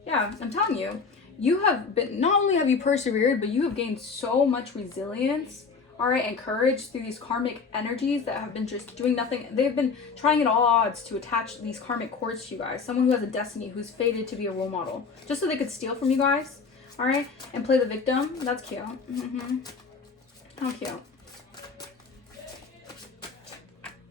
Yeah, I'm telling you, you have been, not only have you persevered, but you have gained so much resilience, all right, and courage through these karmic energies that have been just doing nothing. They've been trying at all odds to attach these karmic cords to you guys. Someone who has a destiny, who's fated to be a role model, just so they could steal from you guys, all right, and play the victim. That's cute. How cute.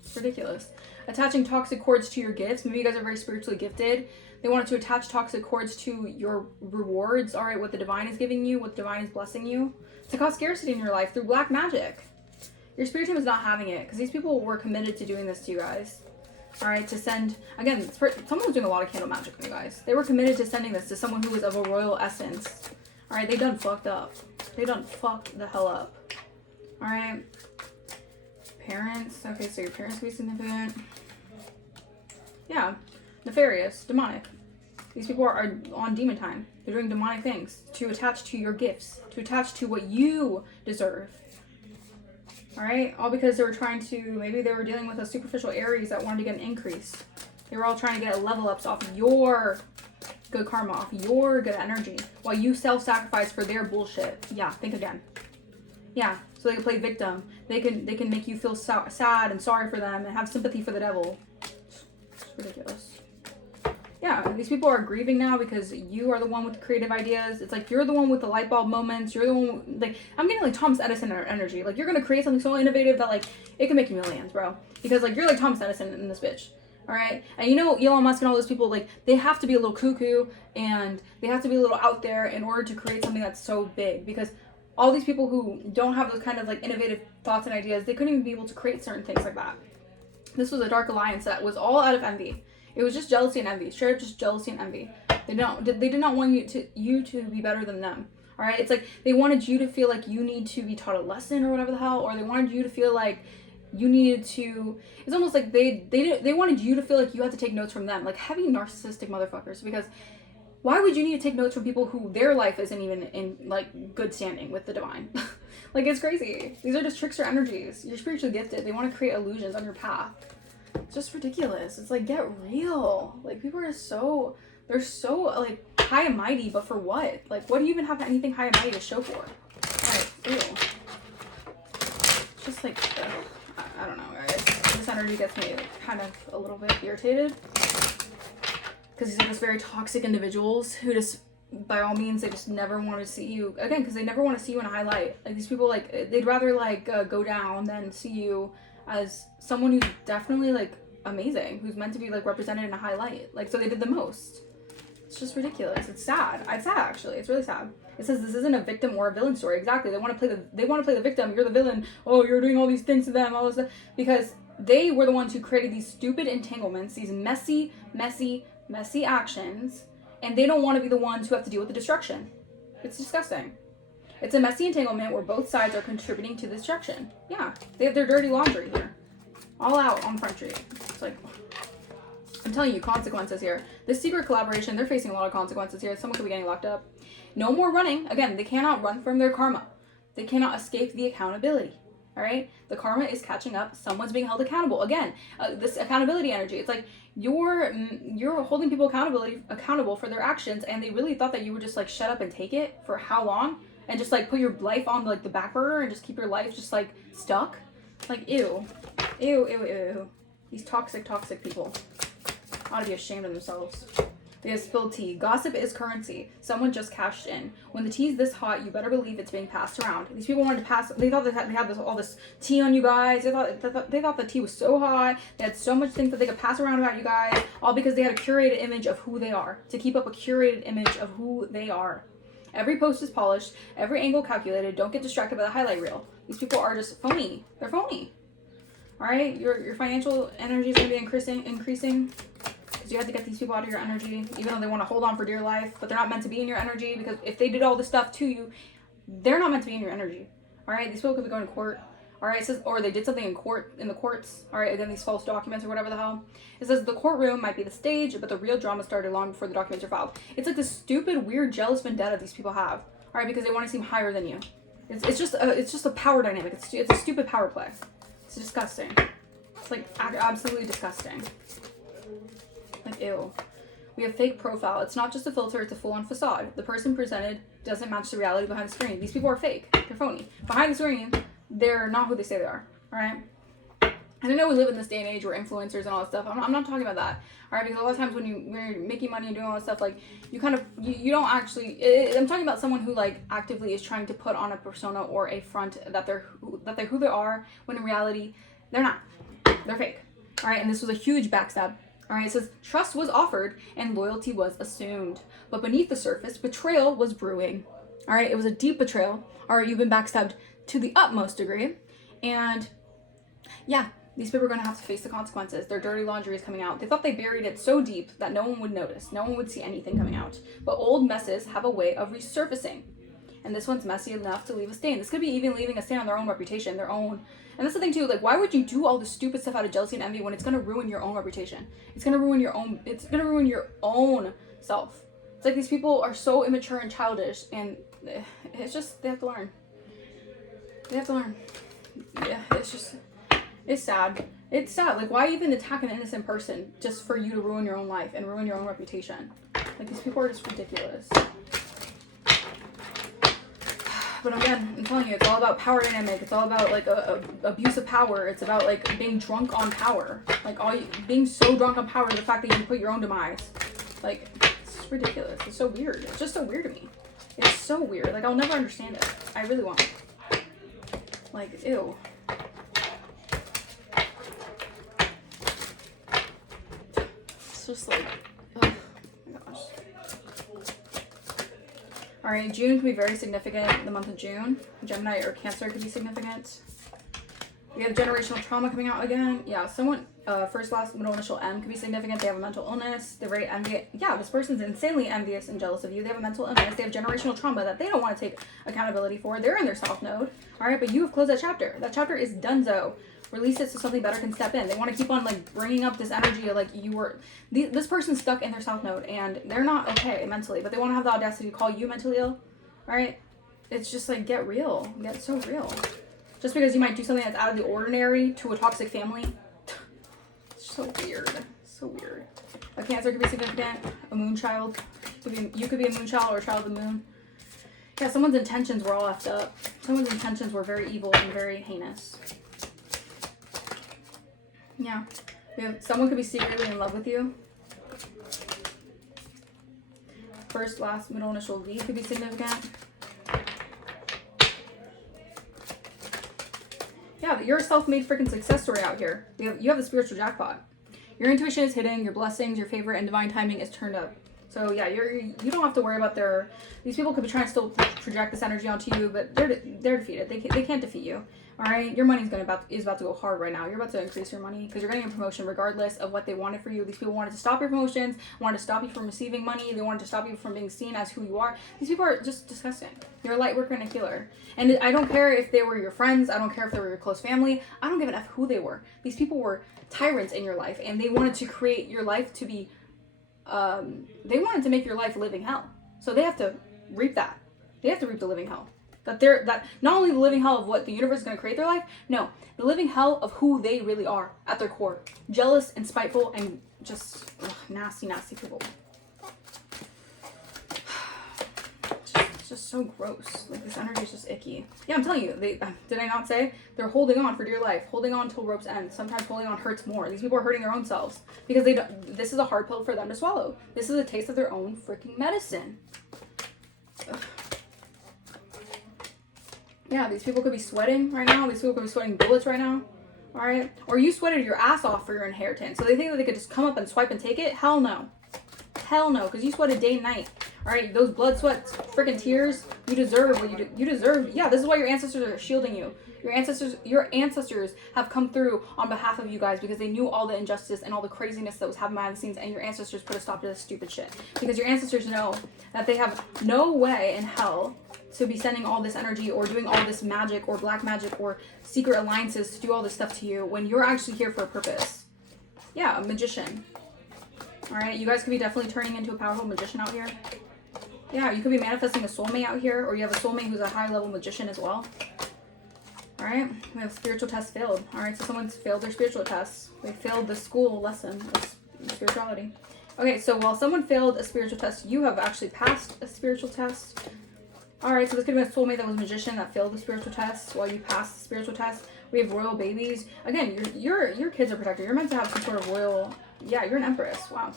It's ridiculous. Attaching toxic cords to your gifts. Maybe you guys are very spiritually gifted. They wanted to attach toxic cords to your rewards, all right, what the divine is giving you, what the divine is blessing you, to cause scarcity in your life through black magic. Your spirit team is not having it, because these people were committed to doing this to you guys. All right, to send, again, someone was doing a lot of candle magic on you guys. They were committed to sending this to someone who was of a royal essence. All right, they done fucked up. They done fucked the hell up. All right. Parents. Okay, so your parents can be significant. Yeah. Nefarious, demonic. These people are on demon time. They're doing demonic things to attach to your gifts, to attach to what you deserve. All right, all because they were trying to, maybe they were dealing with a superficial Aries that wanted to get an increase. They were all trying to get a level ups off your good karma, off your good energy, while you self-sacrifice for their bullshit. Yeah, think again. Yeah, so they can play victim. They can make you feel sad and sorry for them and have sympathy for the devil. It's ridiculous. Yeah, these people are grieving now because you are the one with the creative ideas. It's like you're the one with the light bulb moments. You're the one, like, I'm getting like Thomas Edison energy. Like, you're going to create something so innovative that, like, it can make you millions, bro. Because, like, you're like Thomas Edison in this bitch. All right? And you know, Elon Musk and all those people, like, they have to be a little cuckoo and they have to be a little out there in order to create something that's so big. Because all these people who don't have those kind of, like, innovative thoughts and ideas, they couldn't even be able to create certain things like that. This was a dark alliance that was all out of envy. It was just jealousy and envy. Straight up just jealousy and envy. They did not want you to be better than them. All right? It's like they wanted you to feel like you need to be taught a lesson or whatever the hell, or they wanted you to feel like you needed to, it's almost like they wanted you to feel like you had to take notes from them. Like heavy narcissistic motherfuckers, because why would you need to take notes from people who their life isn't even in like good standing with the divine? Like, it's crazy. These are just trickster energies. You're spiritually gifted. They want to create illusions on your path. It's just ridiculous. It's like, get real. Like, people are so, they're so like high and mighty, but for what? Like, what do you even have anything high and mighty to show for? Alright, ew. It's just like, I don't know, guys. This energy gets me kind of a little bit irritated. Because these are just very toxic individuals who just, by all means, they just never want to see you, again, because they never want to see you in a high light. Like, these people, like, they'd rather, like, go down than see you as someone who's definitely, like, amazing, who's meant to be like represented in a highlight. Like, so they did the most. It's just ridiculous. It's sad. It's sad, actually. It's really sad. It says this isn't a victim or a villain story. Exactly. They want to play the victim. You're the villain. Oh, you're doing all these things to them. All this stuff. Because they were the ones who created these stupid entanglements, these messy actions, and they don't want to be the ones who have to deal with the destruction. It's disgusting. It's a messy entanglement where both sides are contributing to the destruction. Yeah, they have their dirty laundry here. All out on Front Street. It's like, I'm telling you, consequences here. This secret collaboration, they're facing a lot of consequences here. Someone could be getting locked up. No more running. Again, they cannot run from their karma. They cannot escape the accountability. All right? The karma is catching up. Someone's being held accountable. Again, this accountability energy. It's like you're holding people accountable for their actions, and they really thought that you would just like shut up and take it for how long, and just like put your life on like the back burner and just keep your life just like stuck. Like, ew. These toxic people ought to be ashamed of themselves. They have spilled tea. Gossip is currency. Someone just cashed in. When the tea's this hot, you better believe it's being passed around. These people wanted to pass. They thought they had all this tea on you guys. They thought the tea was so hot. They had so much things that they could pass around about you guys, all because they had a curated image of who they are. To keep up a curated image of who they are. Every post is polished. Every angle calculated. Don't get distracted by the highlight reel. These people are just phony. They're phony. All right, your financial energy is going to be increasing. You have to get these people out of your energy, even though they want to hold on for dear life, but they're not meant to be in your energy, because if they did all this stuff to you, they're not meant to be in your energy. All right, these people could be going to court. All right, it says, or they did something in the courts. All right, again, these false documents or whatever the hell. It says the courtroom might be the stage, but the real drama started long before the documents are filed. It's like this stupid, weird, jealous vendetta these people have. All right, because they want to seem higher than you. It's just a power dynamic. It's a stupid power play. It's disgusting. It's like absolutely disgusting. Like, ew. We have fake profile. It's not just a filter, it's a full-on facade. The person presented doesn't match the reality behind the screen. These people are fake. They're phony. Behind the screen, they're not who they say they are. Alright? And I know we live in this day and age where influencers and all that stuff. I'm not talking about that. Alright? Because a lot of times when you're making money and doing all that stuff, like, you kind of, you don't actually, I'm talking about someone who, like, actively is trying to put on a persona or a front that they're who they are, when in reality, they're not. They're fake. Alright? And this was a huge backstab. Alright, it says, trust was offered and loyalty was assumed. But beneath the surface, betrayal was brewing. Alright, it was a deep betrayal. Alright, you've been backstabbed to the utmost degree. And yeah, these people are going to have to face the consequences. Their dirty laundry is coming out. They thought they buried it so deep that no one would notice. No one would see anything coming out. But old messes have a way of resurfacing. And this one's messy enough to leave a stain. This could be even leaving a stain on their own reputation, their own. And that's the thing too, like, why would you do all this stupid stuff out of jealousy and envy when it's going to ruin your own reputation? It's going to ruin your own self. It's like these people are so immature and childish, and it's just, they have to learn. Yeah, it's sad. It's sad. Like, why even attack an innocent person just for you to ruin your own life and ruin your own reputation? Like, these people are just ridiculous. But again, I'm telling you, it's all about power dynamic. It's all about, like, abuse of power. It's about, like, being drunk on power. Like, being so drunk on power to the fact that you can put your own demise. Like, it's ridiculous. It's so weird. It's just so weird to me. It's so weird. Like, I'll never understand it. I really won't. Like, ew. It's just like, oh my gosh. Alright, June can be very significant. The month of June. Gemini or Cancer could be significant. We have generational trauma coming out again. Yeah, someone, first, last, middle initial M could be significant. They have a mental illness. They're very envious. Yeah, this person's insanely envious and jealous of you. They have a mental illness. They have generational trauma that they don't want to take accountability for. They're in their south node. Alright, but you have closed that chapter. That chapter is donezo. Release it so something better can step in. They want to keep on, like, bringing up this energy of, like, this person's stuck in their south node and they're not okay mentally, but they want to have the audacity to call you mentally ill. Alright? It's just like, get real. Get so real. Just because you might do something that's out of the ordinary to a toxic family. It's so weird. So weird. A Cancer could be significant. A moon child. You could be a moon child or a child of the moon. Yeah, someone's intentions were all effed up. Someone's intentions were very evil and very heinous. Yeah. Someone could be secretly in love with you. First, last, middle initial V could be significant. Yeah, but you're a self-made freaking success story out here. You have the spiritual jackpot. Your intuition is hidden, your blessings, your favor, and divine timing is turned up. So yeah, you don't have to worry about these people could be trying to still project this energy onto you, but they're defeated. They can't defeat you. All right, your money's about to go hard right now. You're about to increase your money because you're getting a promotion regardless of what they wanted for you. These people wanted to stop your promotions, wanted to stop you from receiving money. They wanted to stop you from being seen as who you are. These people are just disgusting. You're a light worker and a healer. And I don't care if they were your friends. I don't care if they were your close family. I don't give an F who they were. These people were tyrants in your life, and they wanted to create your life to be, they wanted to make your life living hell. So they have to reap that. They have to reap the living hell. That not only the living hell of what the universe is going to create their life, no, the living hell of who they really are at their core. Jealous and spiteful and just nasty people. It's just so gross. Like, this energy is just icky. Yeah, I'm telling you, did I not say? They're holding on for dear life, holding on till rope's end. Sometimes holding on hurts more. These people are hurting their own selves because this is a hard pill for them to swallow. This is a taste of their own freaking medicine. Ugh. Yeah, these people could be sweating right now. These people could be sweating bullets right now. All right? Or you sweated your ass off for your inheritance. So they think that they could just come up and swipe and take it? Hell no. Hell no, because you sweated day and night. All right? Those blood, sweats, freaking tears, you deserve what you deserve. Yeah, this is why your ancestors are shielding you. Your ancestors have come through on behalf of you guys because they knew all the injustice and all the craziness that was happening behind the scenes, and your ancestors put a stop to this stupid shit. Because your ancestors know that they have no way in hell to be sending all this energy or doing all this magic or black magic or secret alliances to do all this stuff to you when you're actually here for a purpose. Yeah, a magician. All right, you guys could be definitely turning into a powerful magician out here. Yeah, you could be manifesting a soulmate out here, or you have a soulmate who's a high-level magician as well. All right, we have spiritual test failed. All right, so someone's failed their spiritual tests. They failed the school lesson of spirituality. Okay, so while someone failed a spiritual test, you have actually passed a spiritual test. All right, so this could have been a soulmate that was a magician that failed the spiritual test while you passed the spiritual test. We have royal babies. Again, your kids are protected. You're meant to have some sort of royal, yeah, you're an empress. Wow.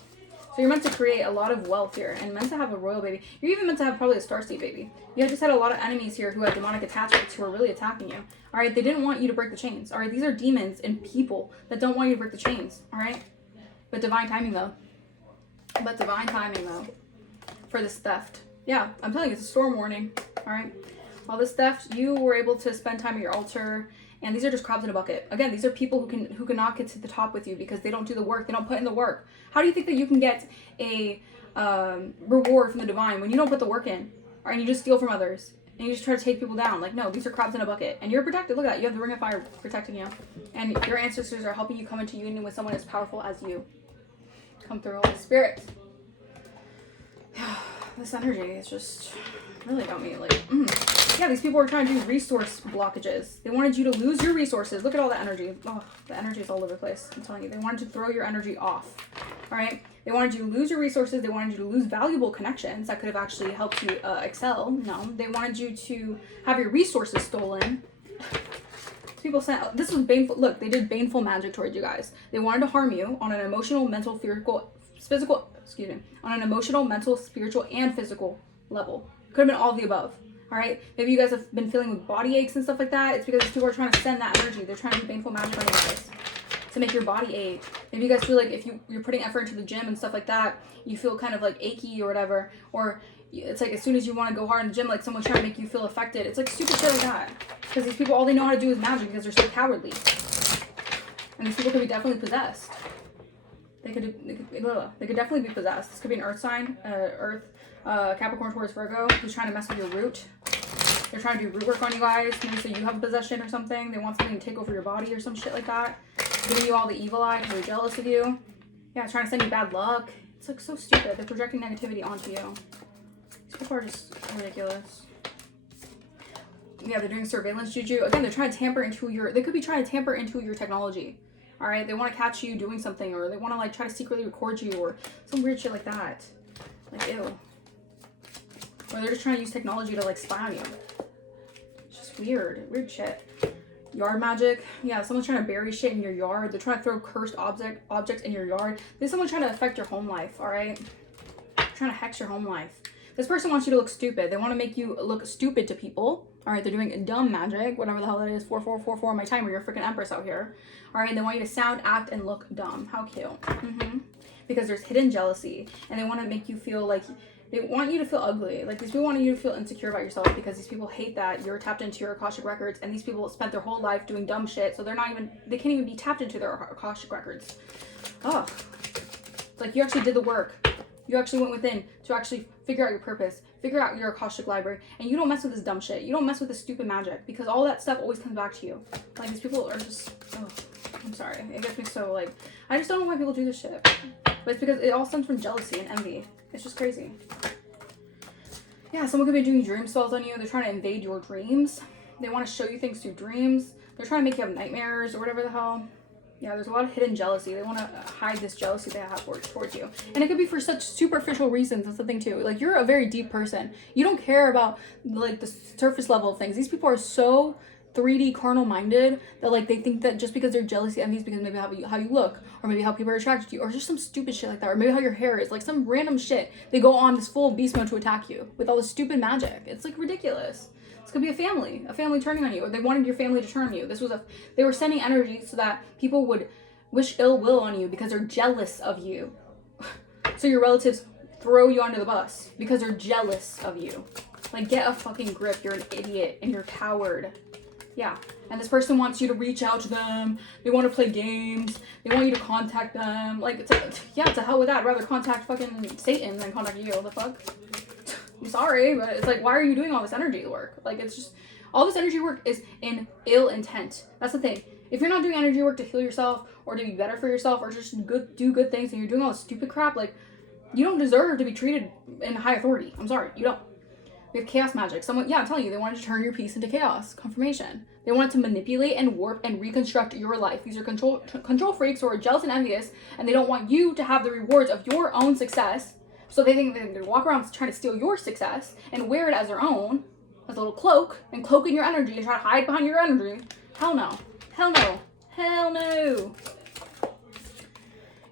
So you're meant to create a lot of wealth here and meant to have a royal baby. You're even meant to have probably a starseed baby. You just had a lot of enemies here who had demonic attachments who are really attacking you. All right, they didn't want you to break the chains. All right, these are demons and people that don't want you to break the chains. All right, but divine timing though. For this theft. Yeah, I'm telling you, it's a storm warning. All right, all this theft, you were able to spend time at your altar. And these are just crabs in a bucket. Again, these are people who cannot get to the top with you because they don't do the work. They don't put in the work. How do you think that you can get a reward from the divine when you don't put the work in? Or and you just steal from others and you just try to take people down? Like, no, these are crabs in a bucket. And you're protected. Look at that. You have the ring of fire protecting you. And your ancestors are helping you come into union with someone as powerful as you. Come through, Holy Spirit. This energy is just really got me like, Yeah, these people are trying to do resource blockages. They wanted you to lose your resources. Look at all the energy. Oh, the energy is all over the place. I'm telling you, they wanted to throw your energy off. All right? They wanted you to lose your resources. They wanted you to lose valuable connections that could have actually helped you excel. No, they wanted you to have your resources stolen. People sent, this was baneful. Look, they did baneful magic towards you guys. They wanted to harm you on an emotional, mental, on an emotional, mental, spiritual, and physical level. Could have been all of the above. All right, maybe you guys have been feeling with body aches and stuff like that. It's because people are trying to send that energy. They're trying to do baneful magic on you guys to make your body ache. Maybe you guys feel like if you're putting effort into the gym and stuff like that, you feel kind of like achy or whatever. Or it's like as soon as you want to go hard in the gym, like someone's trying to make you feel affected. It's like stupid shit like that. Because these people, all they know how to do is magic because they're so cowardly. And these people could be definitely possessed. They could definitely be possessed. This could be an earth sign, Capricorn, Taurus, Virgo, who's trying to mess with your root. They're trying to do root work on you guys. Maybe so you have a possession or something. They want something to take over your body or some shit like that. Giving you all the evil eye because they're jealous of you. Yeah, trying to send you bad luck. It's like so stupid. They're projecting negativity onto you. These people are just ridiculous. Yeah, they're doing surveillance juju. Again, they're trying to tamper into they could be trying to tamper into your technology. All right, they want to catch you doing something, or they want to like try to secretly record you, or some weird shit like that. Like, ew. Or they're just trying to use technology to like spy on you. It's just weird shit. Yard magic. Yeah, someone's trying to bury shit in your yard. They're trying to throw cursed objects in your yard. There's someone trying to affect your home life, all right? Trying to hex your home life. This person wants you to look stupid. They want to make you look stupid to people, All right, they're doing dumb magic, whatever the hell that is, 4444 on my timer. You're a freaking empress out here. All right, they want you to sound, act, and look dumb. How cute. Because there's hidden jealousy, and they want to make you feel like, they want you to feel ugly. Like, these people want you to feel insecure about yourself because these people hate that you're tapped into your Akashic records, and these people spent their whole life doing dumb shit, so they can't even be tapped into their Akashic records. Oh, like, you actually did the work. You actually went within to actually figure out your purpose, figure out your Akashic library, and you don't mess with this dumb shit. You don't mess with this stupid magic, because all that stuff always comes back to you. Like, these people are just, oh, I'm sorry. It gets me so, like, I just don't know why people do this shit. But it's because it all stems from jealousy and envy. It's just crazy. Yeah, someone could be doing dream spells on you. They're trying to invade your dreams. They want to show you things through dreams. They're trying to make you have nightmares or whatever the hell. Yeah, there's a lot of hidden jealousy. They want to hide this jealousy they have towards you. And it could be for such superficial reasons. That's the thing too. Like, you're a very deep person. You don't care about, like, the surface level of things. These people are so 3D carnal minded that, like, they think that just because they're jealousy, envy is because maybe how you look, or maybe how people are attracted to you, or just some stupid shit like that, or maybe how your hair is, like some random shit. They go on this full beast mode to attack you with all this stupid magic. It's, like, ridiculous. This could be a family turning on you, or they wanted your family to turn on you. They were sending energy so that people would wish ill will on you because they're jealous of you. So your relatives throw you under the bus because they're jealous of you. Like, get a fucking grip. You're an idiot and you're a coward. Yeah, and this person wants you to reach out to them. They want to play games. They want you to contact them. Like, to hell with that. I'd rather contact fucking Satan than contact you. The fuck? I'm sorry, but it's like, why are you doing all this energy work? Like, it's just, all this energy work is in ill intent. That's the thing. If you're not doing energy work to heal yourself, or to be better for yourself, or just do good things, and you're doing all this stupid crap, like, you don't deserve to be treated in high authority. I'm sorry, you don't. We have chaos magic. Someone, yeah, I'm telling you, they wanted to turn your peace into chaos. Confirmation. They wanted to manipulate and warp and reconstruct your life. These are control freaks who are jealous and envious, and they don't want you to have the rewards of your own success. So they think they're gonna walk around trying to steal your success and wear it as their own, as a little cloak, and cloak in your energy and try to hide behind your energy. Hell no. Hell no. Hell no.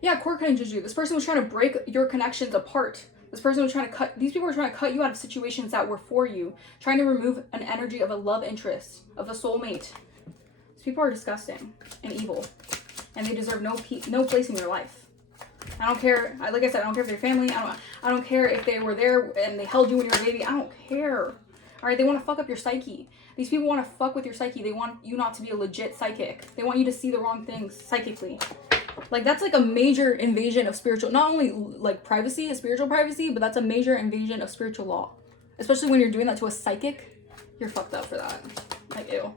Yeah, cord cutting juju. This person was trying to break your connections apart. This person was trying to these people were trying to cut you out of situations that were for you, trying to remove an energy of a love interest, of a soulmate. These people are disgusting and evil, and they deserve no place in your life. I don't care. Like I said, I don't care if they're family. I don't care if they were there and they held you when you were a baby. I don't care. All right, they want to fuck up your psyche. These people want to fuck with your psyche. They want you not to be a legit psychic. They want you to see the wrong things psychically. Like, that's like a major invasion of spiritual, not only like privacy, spiritual privacy, but that's a major invasion of spiritual law. Especially when you're doing that to a psychic, you're fucked up for that. Like, ew.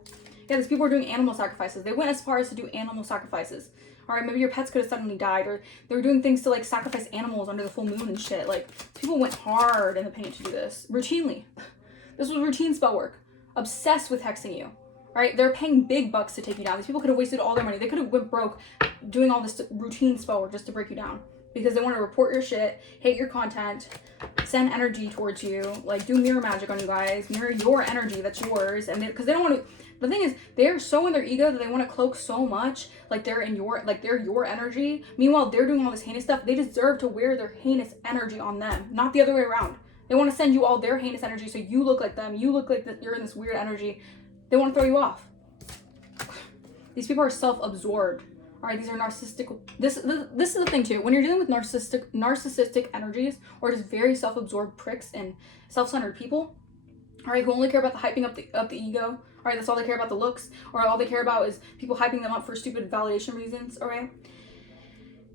Yeah, these people are doing animal sacrifices. They went as far as to do animal sacrifices. All right, maybe your pets could have suddenly died, or they were doing things to, like, sacrifice animals under the full moon and shit. Like, people went hard in the paint to do this routinely. This was routine spell work. Obsessed with hexing you. Right? They're paying big bucks to take you down. These people could have wasted all their money. They could have went broke doing all this routine spell work just to break you down. Because they want to report your shit, hate your content, send energy towards you, like, do mirror magic on you guys, mirror your energy that's yours. And because they don't want to, the thing is, they're so in their ego that they want to cloak so much, like they're your energy. Meanwhile, they're doing all this heinous stuff. They deserve to wear their heinous energy on them, not the other way around. They want to send you all their heinous energy so you look like them. You look like that you're in this weird energy. They want to throw you off. These people are self-absorbed. All right, these are narcissistic. This is the thing too. When you're dealing with narcissistic energies, or just very self-absorbed pricks and self-centered people, all right, who only care about the hyping up the ego. All right, that's all they care about, the looks, or all they care about is people hyping them up for stupid validation reasons. All right.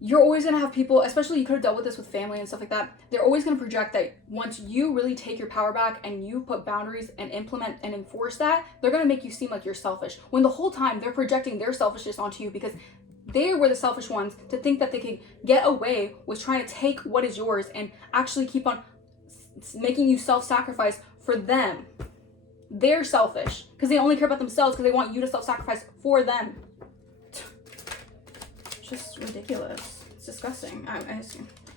You're always going to have people, especially you could have dealt with this with family and stuff like that. They're always going to project that once you really take your power back and you put boundaries and implement and enforce that, they're going to make you seem like you're selfish. When the whole time they're projecting their selfishness onto you because they were the selfish ones to think that they could get away with trying to take what is yours and actually keep on making you self-sacrifice for them. They're selfish because they only care about themselves because they want you to self-sacrifice for them. Just ridiculous. It's disgusting. I'm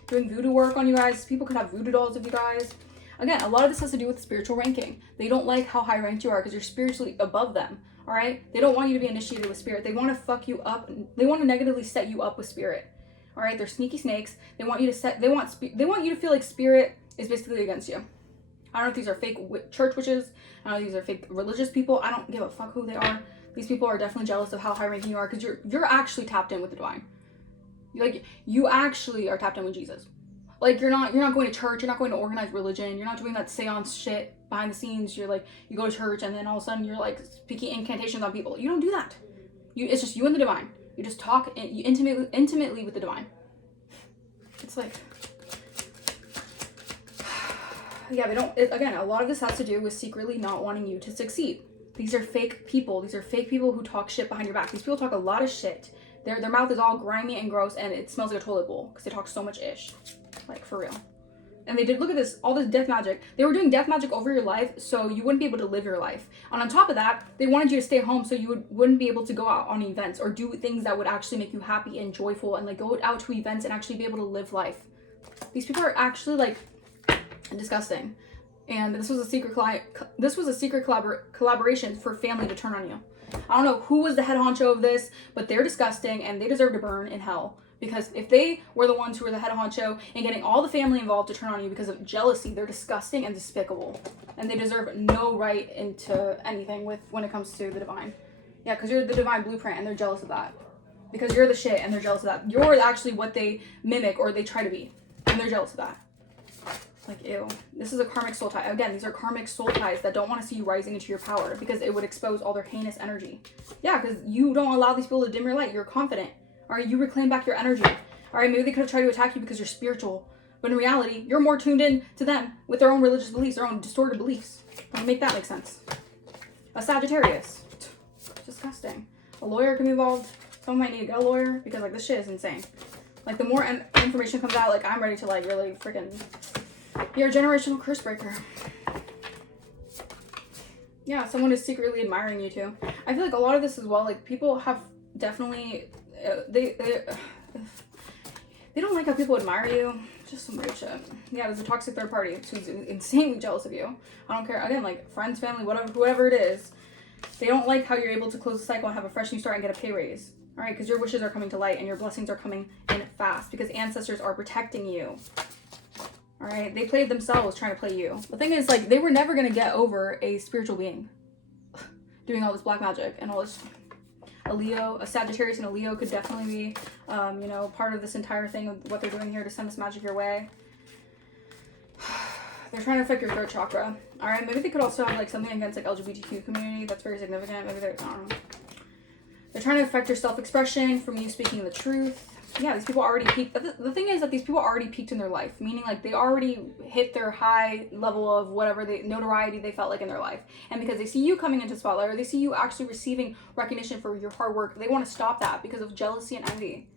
doing voodoo work on you guys. People could have voodoo dolls of you guys. Again, a lot of this has to do with spiritual ranking. They don't like how high ranked you are because you're spiritually above them. All right? They don't want you to be initiated with spirit. They want to fuck you up. They want to negatively set you up with spirit. All right? They're sneaky snakes. They want you to you to feel like spirit is basically against you. I don't know if these are fake church witches. I don't know if these are fake religious people. I don't give a fuck who they are. These people are definitely jealous of how high ranking you are, because you're actually tapped in with the divine. Like, you actually are tapped in with Jesus. Like, you're not going to church, you're not going to organized religion, you're not doing that seance shit behind the scenes. You're like, you go to church and then all of a sudden you're like speaking incantations on people. You don't do that. It's just you and the divine. You just talk you intimately with the divine. It's like, yeah, they don't, again, a lot of this has to do with secretly not wanting you to succeed. These are fake people. These are fake people who talk shit behind your back. These people talk a lot of shit. Their mouth is all grimy and gross, and it smells like a toilet bowl because they talk so much ish. Like, for real. And they did, look at this, all this death magic. They were doing death magic over your life so you wouldn't be able to live your life. And on top of that, they wanted you to stay home so you wouldn't be able to go out on events or do things that would actually make you happy and joyful, and like go out to events and actually be able to live life. These people are actually like disgusting. And this was a secret collaboration for family to turn on you. I don't know who was the head honcho of this, but they're disgusting and they deserve to burn in hell. Because if they were the ones who were the head honcho and getting all the family involved to turn on you because of jealousy, they're disgusting and despicable. And they deserve no right into anything when it comes to the divine. Yeah, because you're the divine blueprint and they're jealous of that. Because you're the shit and they're jealous of that. You're actually what they mimic or they try to be. And they're jealous of that. Like, ew. This is a karmic soul tie. Again, these are karmic soul ties that don't want to see you rising into your power because it would expose all their heinous energy. Yeah, because you don't allow these people to dim your light. You're confident. All right, you reclaim back your energy. All right, maybe they could have tried to attack you because you're spiritual. But in reality, you're more tuned in to them with their own religious beliefs, their own distorted beliefs. Make that make sense. A Sagittarius. Disgusting. A lawyer can be involved. Someone might need to get a lawyer because, like, this shit is insane. Like, the more information comes out, like, I'm ready to, like, really freaking... You're a generational curse breaker. Yeah, someone is secretly admiring you too. I feel like a lot of this as well, like, people have definitely... They don't like how people admire you. Just some weird shit. Yeah, there's a toxic third party who's insanely jealous of you. I don't care. Again, like, friends, family, whatever it is. They don't like how you're able to close the cycle and have a fresh new start and get a pay raise. All right, because your wishes are coming to light and your blessings are coming in fast because ancestors are protecting you. All right, they played themselves trying to play you. The thing is, like, they were never going to get over a spiritual being doing all this black magic and all this. A Leo, a Sagittarius and a Leo could definitely be, you know, part of this entire thing of what they're doing here to send this magic your way. They're trying to affect your throat chakra. All right, maybe they could also have, like, something against, like, LGBTQ community. That's very significant. Maybe they're, I don't know. They're trying to affect your self-expression from you speaking the truth. Yeah, these people already peaked. The thing is that these people already peaked in their life, meaning like they already hit their high level of whatever notoriety they felt like in their life. And because they see you coming into spotlight or they see you actually receiving recognition for your hard work, they want to stop that because of jealousy and envy.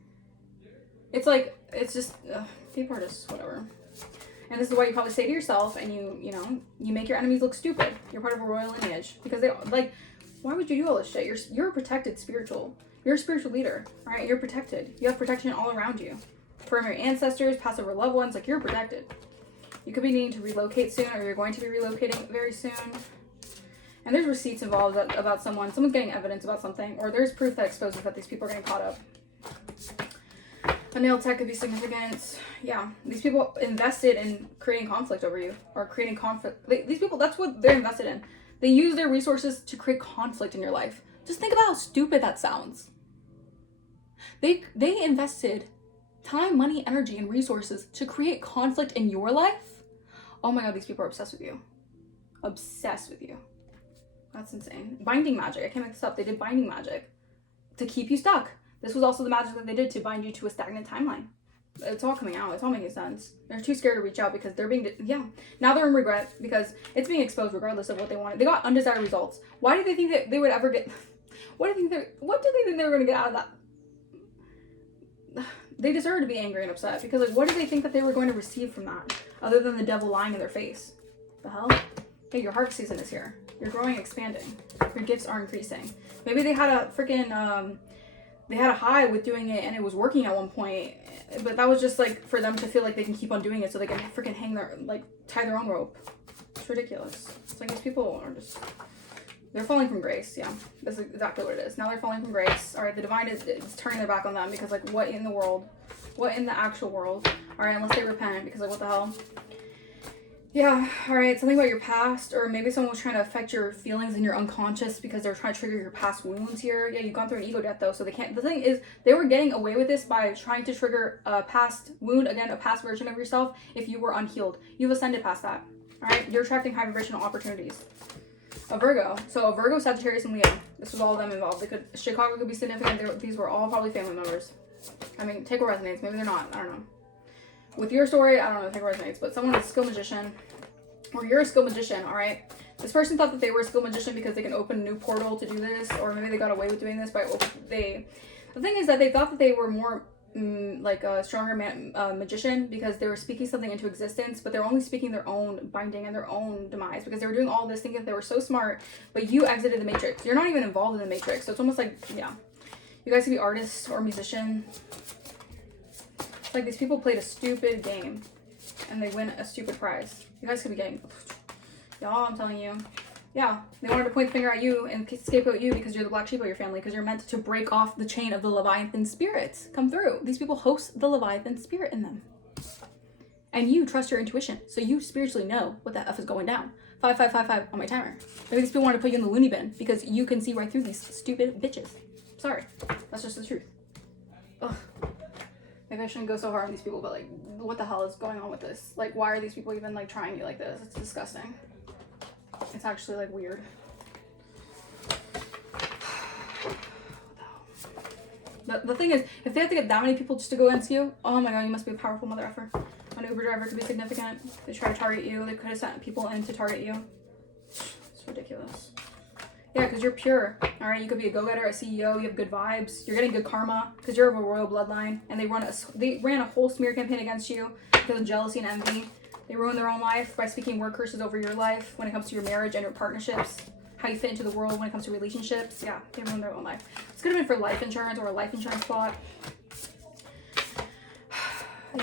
It's like, it's just, fake artists, whatever. And this is why you probably say to yourself and you know, you make your enemies look stupid. You're part of a royal lineage because they, like, why would you do all this shit? You're a protected spiritual. You're a spiritual leader, all right? You're protected. You have protection all around you. From your ancestors, past over loved ones, like, you're protected. You could be needing to relocate soon, or you're going to be relocating very soon. And there's receipts involved about someone's getting evidence about something, or there's proof that exposes that these people are getting caught up. A nail tech could be significant. Yeah, these people invested in creating conflict over you, or creating conflict. These people, that's what they're invested in. They use their resources to create conflict in your life. Just think about how stupid that sounds. They invested time, money, energy, and resources to create conflict in your life. Oh my god, these people are obsessed with you. Obsessed with you. That's insane. Binding magic. I can't make this up. They did binding magic to keep you stuck. This was also the magic that they did to bind you to a stagnant timeline. It's all coming out. It's all making sense. They're too scared to reach out because they're being, now they're in regret because it's being exposed regardless of what they wanted. They got undesired results. Why did they think that they would ever get, what did they think they were going to get out of that? They deserve to be angry and upset because, like, what did they think that they were going to receive from that other than the devil lying in their face? The hell? Hey, your heart season is here. You're growing, expanding. Your gifts are increasing. Maybe they had a freaking, they had a high with doing it and it was working at one point, but that was just like for them to feel like they can keep on doing it so they can freaking hang their, like, tie their own rope. It's ridiculous. It's like these people are just, they're falling from grace. Yeah, that's exactly what it is. Now they're falling from grace. All right, the divine is turning their back on them because, like, what in the world? What in the actual world? All right, unless they repent because, like, what the hell? Yeah, all right, something about your past, or maybe someone was trying to affect your feelings in your unconscious because they're trying to trigger your past wounds here. Yeah, you've gone through an ego death though, so they can't. The thing is, they were getting away with this by trying to trigger a past wound, again, a past version of yourself if you were unhealed. You've ascended past that, all right? You're attracting high vibrational opportunities. A Virgo. So a Virgo, Sagittarius, and Leo. This was all of them involved. They could, Chicago could be significant. These were all probably family members. I mean, take what resonates. Maybe they're not. I don't know. With your story, I don't know, take what resonates. But someone is a skill magician, or you're a skill magician, all right? This person thought that they were a skill magician because they can open a new portal to do this, or maybe they got away with doing this by the thing is that they thought that they were more like a stronger magician because they were speaking something into existence, but they're only speaking their own binding and their own demise because they were doing all this thinking that they were so smart, but you exited the matrix. You're not even involved in the matrix. So it's almost like, yeah, you guys could be artists or musician. It's like these people played a stupid game and they win a stupid prize. You guys could be getting, y'all, I'm telling you. Yeah, they wanted to point the finger at you and scapegoat you because you're the black sheep of your family, because you're meant to break off the chain of the Leviathan spirits. Come through. These people host the Leviathan spirit in them. And you trust your intuition, so you spiritually know what the F is going down. 5555 on my timer. Maybe these people want to put you in the loony bin because you can see right through these stupid bitches. Sorry. That's just the truth. Ugh. Maybe I shouldn't go so hard on these people, but like, what the hell is going on with this? Like, why are these people even like trying you like this? It's disgusting. It's actually like weird. The thing is, if they have to get that many people just to go against you, oh my god, you must be a powerful mother effer. An Uber driver could be significant. They try to target you. They could have sent people in to target you. It's ridiculous. Yeah, because you're pure. All right, you could be a go-getter, a CEO. You have good vibes. You're getting good karma because you're of a royal bloodline, and they ran a whole smear campaign against you because of jealousy and envy. They ruin their own life by speaking word curses over your life when it comes to your marriage and your partnerships, how you fit into the world when it comes to relationships. Yeah, they ruin their own life. This could have been for life insurance or a life insurance plot.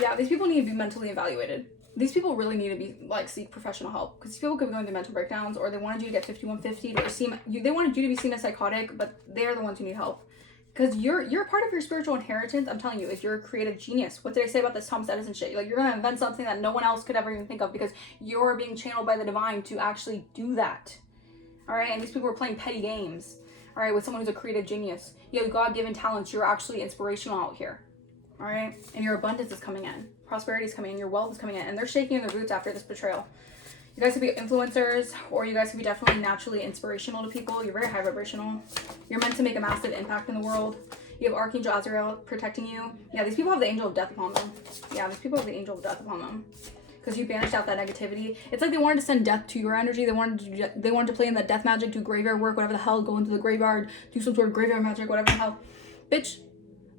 Yeah, these people need to be mentally evaluated. These people really need to be like seek professional help, because these people could be going through mental breakdowns, or they wanted you to get 5150 or seem they wanted you to be seen as psychotic, but they're the ones who need help. Because you're part of your spiritual inheritance. I'm telling you, if you're a creative genius, what did I say about this Thomas Edison shit? Like, you're gonna invent something that no one else could ever even think of because you're being channeled by the divine to actually do that. All right, and these people are playing petty games. All right, with someone who's a creative genius, you have God-given talents. You're actually inspirational out here. All right, and your abundance is coming in, prosperity is coming in, your wealth is coming in, and they're shaking in their boots after this betrayal. You guys could be influencers, or you guys could be definitely naturally inspirational to people. You're very high vibrational. You're meant to make a massive impact in the world. You have Archangel Azrael protecting you. Yeah, these people have the angel of death upon them. Yeah, these people have the angel of death upon them. Because you banished out that negativity. It's like they wanted to send death to your energy. They wanted to play in that death magic, do graveyard work, whatever the hell, go into the graveyard, do some sort of graveyard magic, whatever the hell. Bitch,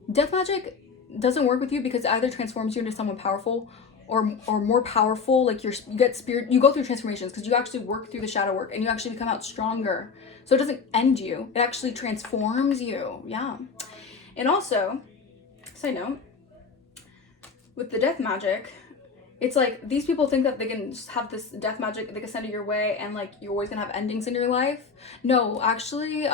death magic doesn't work with you because it either transforms you into someone powerful or more powerful. Like you get spirit, you go through transformations because you actually work through the shadow work and you actually become out stronger. So it doesn't end you, it actually transforms you. Yeah. And also, side note, with the death magic, it's like these people think that they can just have this death magic, they can send it your way and like you're always gonna have endings in your life. No, actually,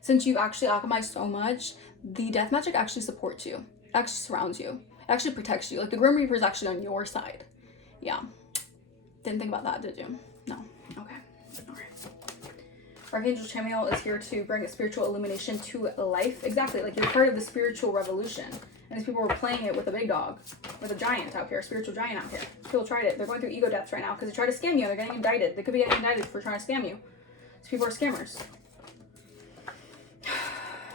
since you've actually alchemized so much, the death magic actually supports you. It actually surrounds you. It actually protects you. Like the Grim Reaper is actually on your side. Yeah. Didn't think about that, did you? No. Okay. All right. Archangel Chamuel is here to bring a spiritual illumination to life. Exactly. Like you're part of the spiritual revolution. And these people were playing it with a big dog, with a giant out here, a spiritual giant out here. People tried it. They're going through ego deaths right now because they tried to scam you. They're getting indicted. They could be getting indicted for trying to scam you. These people are scammers.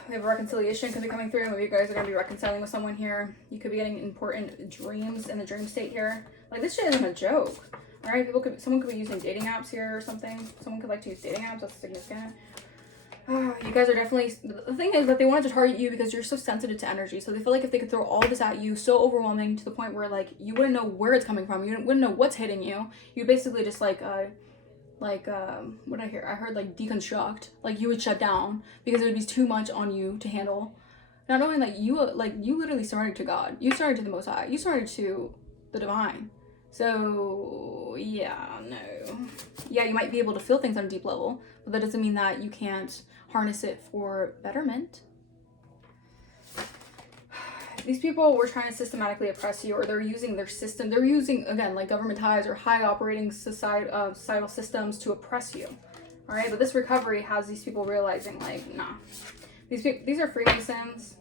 We have a reconciliation could be coming through. Maybe you guys are going to be reconciling with someone here. You could be getting important dreams in the dream state here. Like this shit isn't a joke. All right, someone could be using dating apps here or something. Someone could like to use dating apps. That's significant. You guys are definitely, the thing is that they wanted to target you because you're so sensitive to energy. So they feel like if they could throw all this at you, so overwhelming to the point where like you wouldn't know where it's coming from. You wouldn't know what's hitting you. You basically just what did I hear? I heard like deconstruct. Like you would shut down because it would be too much on you to handle. Not only that, you literally surrendered to God. You surrendered to the Most High. You surrendered to the divine. So yeah, no. Yeah, you might be able to feel things on a deep level, but that doesn't mean that you can't harness it for betterment. these people were trying to systematically oppress you, or they're using their system. They're using, again, like government ties or high operating societal systems to oppress you. All right, but this recovery has these people realizing, like, nah. These are Freemasons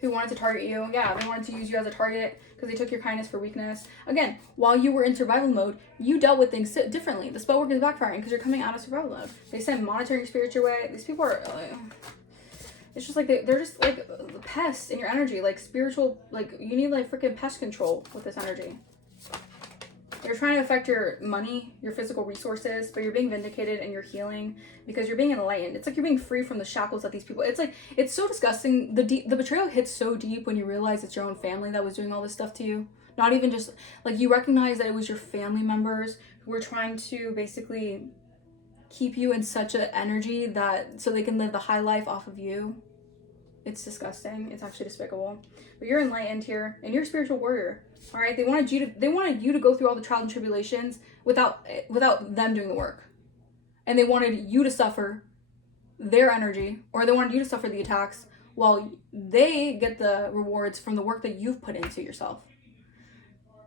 who wanted to target you. Yeah, they wanted to use you as a target because they took your kindness for weakness. Again, while you were in survival mode, you dealt with things differently. The spell work is backfiring because you're coming out of survival mode. They sent monitoring your spirit your way. These people are... it's just like they're just like pests in your energy, like spiritual, like you need like freaking pest control with this energy. They're trying to affect your money, your physical resources, but you're being vindicated and you're healing because you're being enlightened. It's like you're being free from the shackles that these people, it's like, it's so disgusting. The betrayal hits so deep when you realize it's your own family that was doing all this stuff to you. Not even just, like you recognize that it was your family members who were trying to basically keep you in such an energy that, so they can live the high life off of you. It's disgusting. It's actually despicable. But you're enlightened here, and you're a spiritual warrior. All right, they wanted you to go through all the trials and tribulations without them doing the work, and they wanted you to suffer their energy, or they wanted you to suffer the attacks while they get the rewards from the work that you've put into yourself.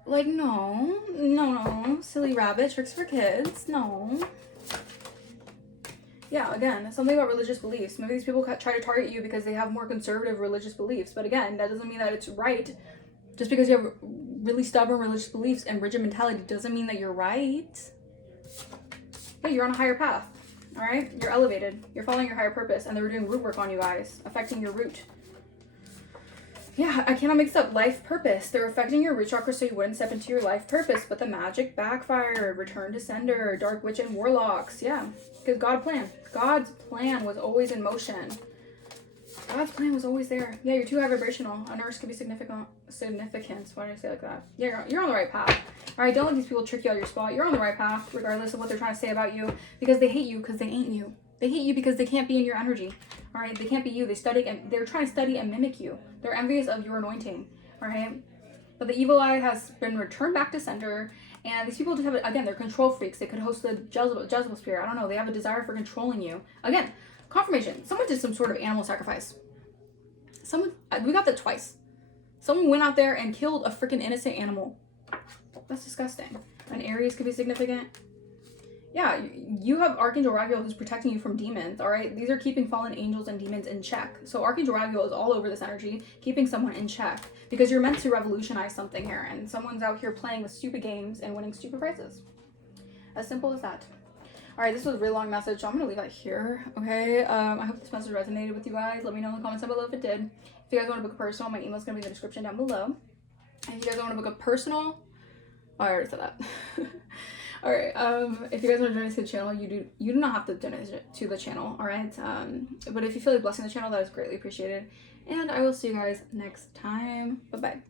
Like, no, silly rabbit, tricks for kids, no. Yeah, again, something about religious beliefs. Maybe these people try to target you because they have more conservative religious beliefs, but again, that doesn't mean that it's right. Just because you have really stubborn religious beliefs and rigid mentality doesn't mean that you're right. Yeah, you're on a higher path, all right? You're elevated. You're following your higher purpose, and they were doing root work on you guys, affecting your root. Yeah, I cannot mix up life purpose. They're affecting your root chakra so you wouldn't step into your life purpose, but the magic backfired. Return to sender, dark witch and warlocks. Yeah, because God's plan was always in motion. God's plan was always there. Yeah, you're too high vibrational. Unearths could be significance. Why did I say it like that? Yeah, you're on the right path. All right, don't let these people trick you out of your spot. You're on the right path, regardless of what they're trying to say about you, because they hate you because they ain't you. They hate you because they can't be in your energy. All right, they can't be you. They're trying to study and mimic you. They're envious of your anointing. All right, but the evil eye has been returned back to sender. And these people just have, again, they're control freaks. They could host the Jezebel spirit. I don't know. They have a desire for controlling you. Again, confirmation. Someone did some sort of animal sacrifice. We got that twice. Someone went out there and killed a freaking innocent animal. That's disgusting. And Aries could be significant. Yeah, you have Archangel Raphael who's protecting you from demons, all right? These are keeping fallen angels and demons in check. So Archangel Raphael is all over this energy, keeping someone in check. Because you're meant to revolutionize something here, and someone's out here playing with stupid games and winning stupid prizes. As simple as that. All right, this was a really long message, so I'm going to leave that here, okay? I hope this message resonated with you guys. Let me know in the comments down below if it did. If you guys want to book a personal, my email is going to be in the description down below. And if you guys want to book a personal, oh, I already said that. All right, if you guys want to donate to the channel, you do not have to donate to the channel, all right? But if you feel like blessing the channel, that is greatly appreciated. And I will see you guys next time. Bye-bye.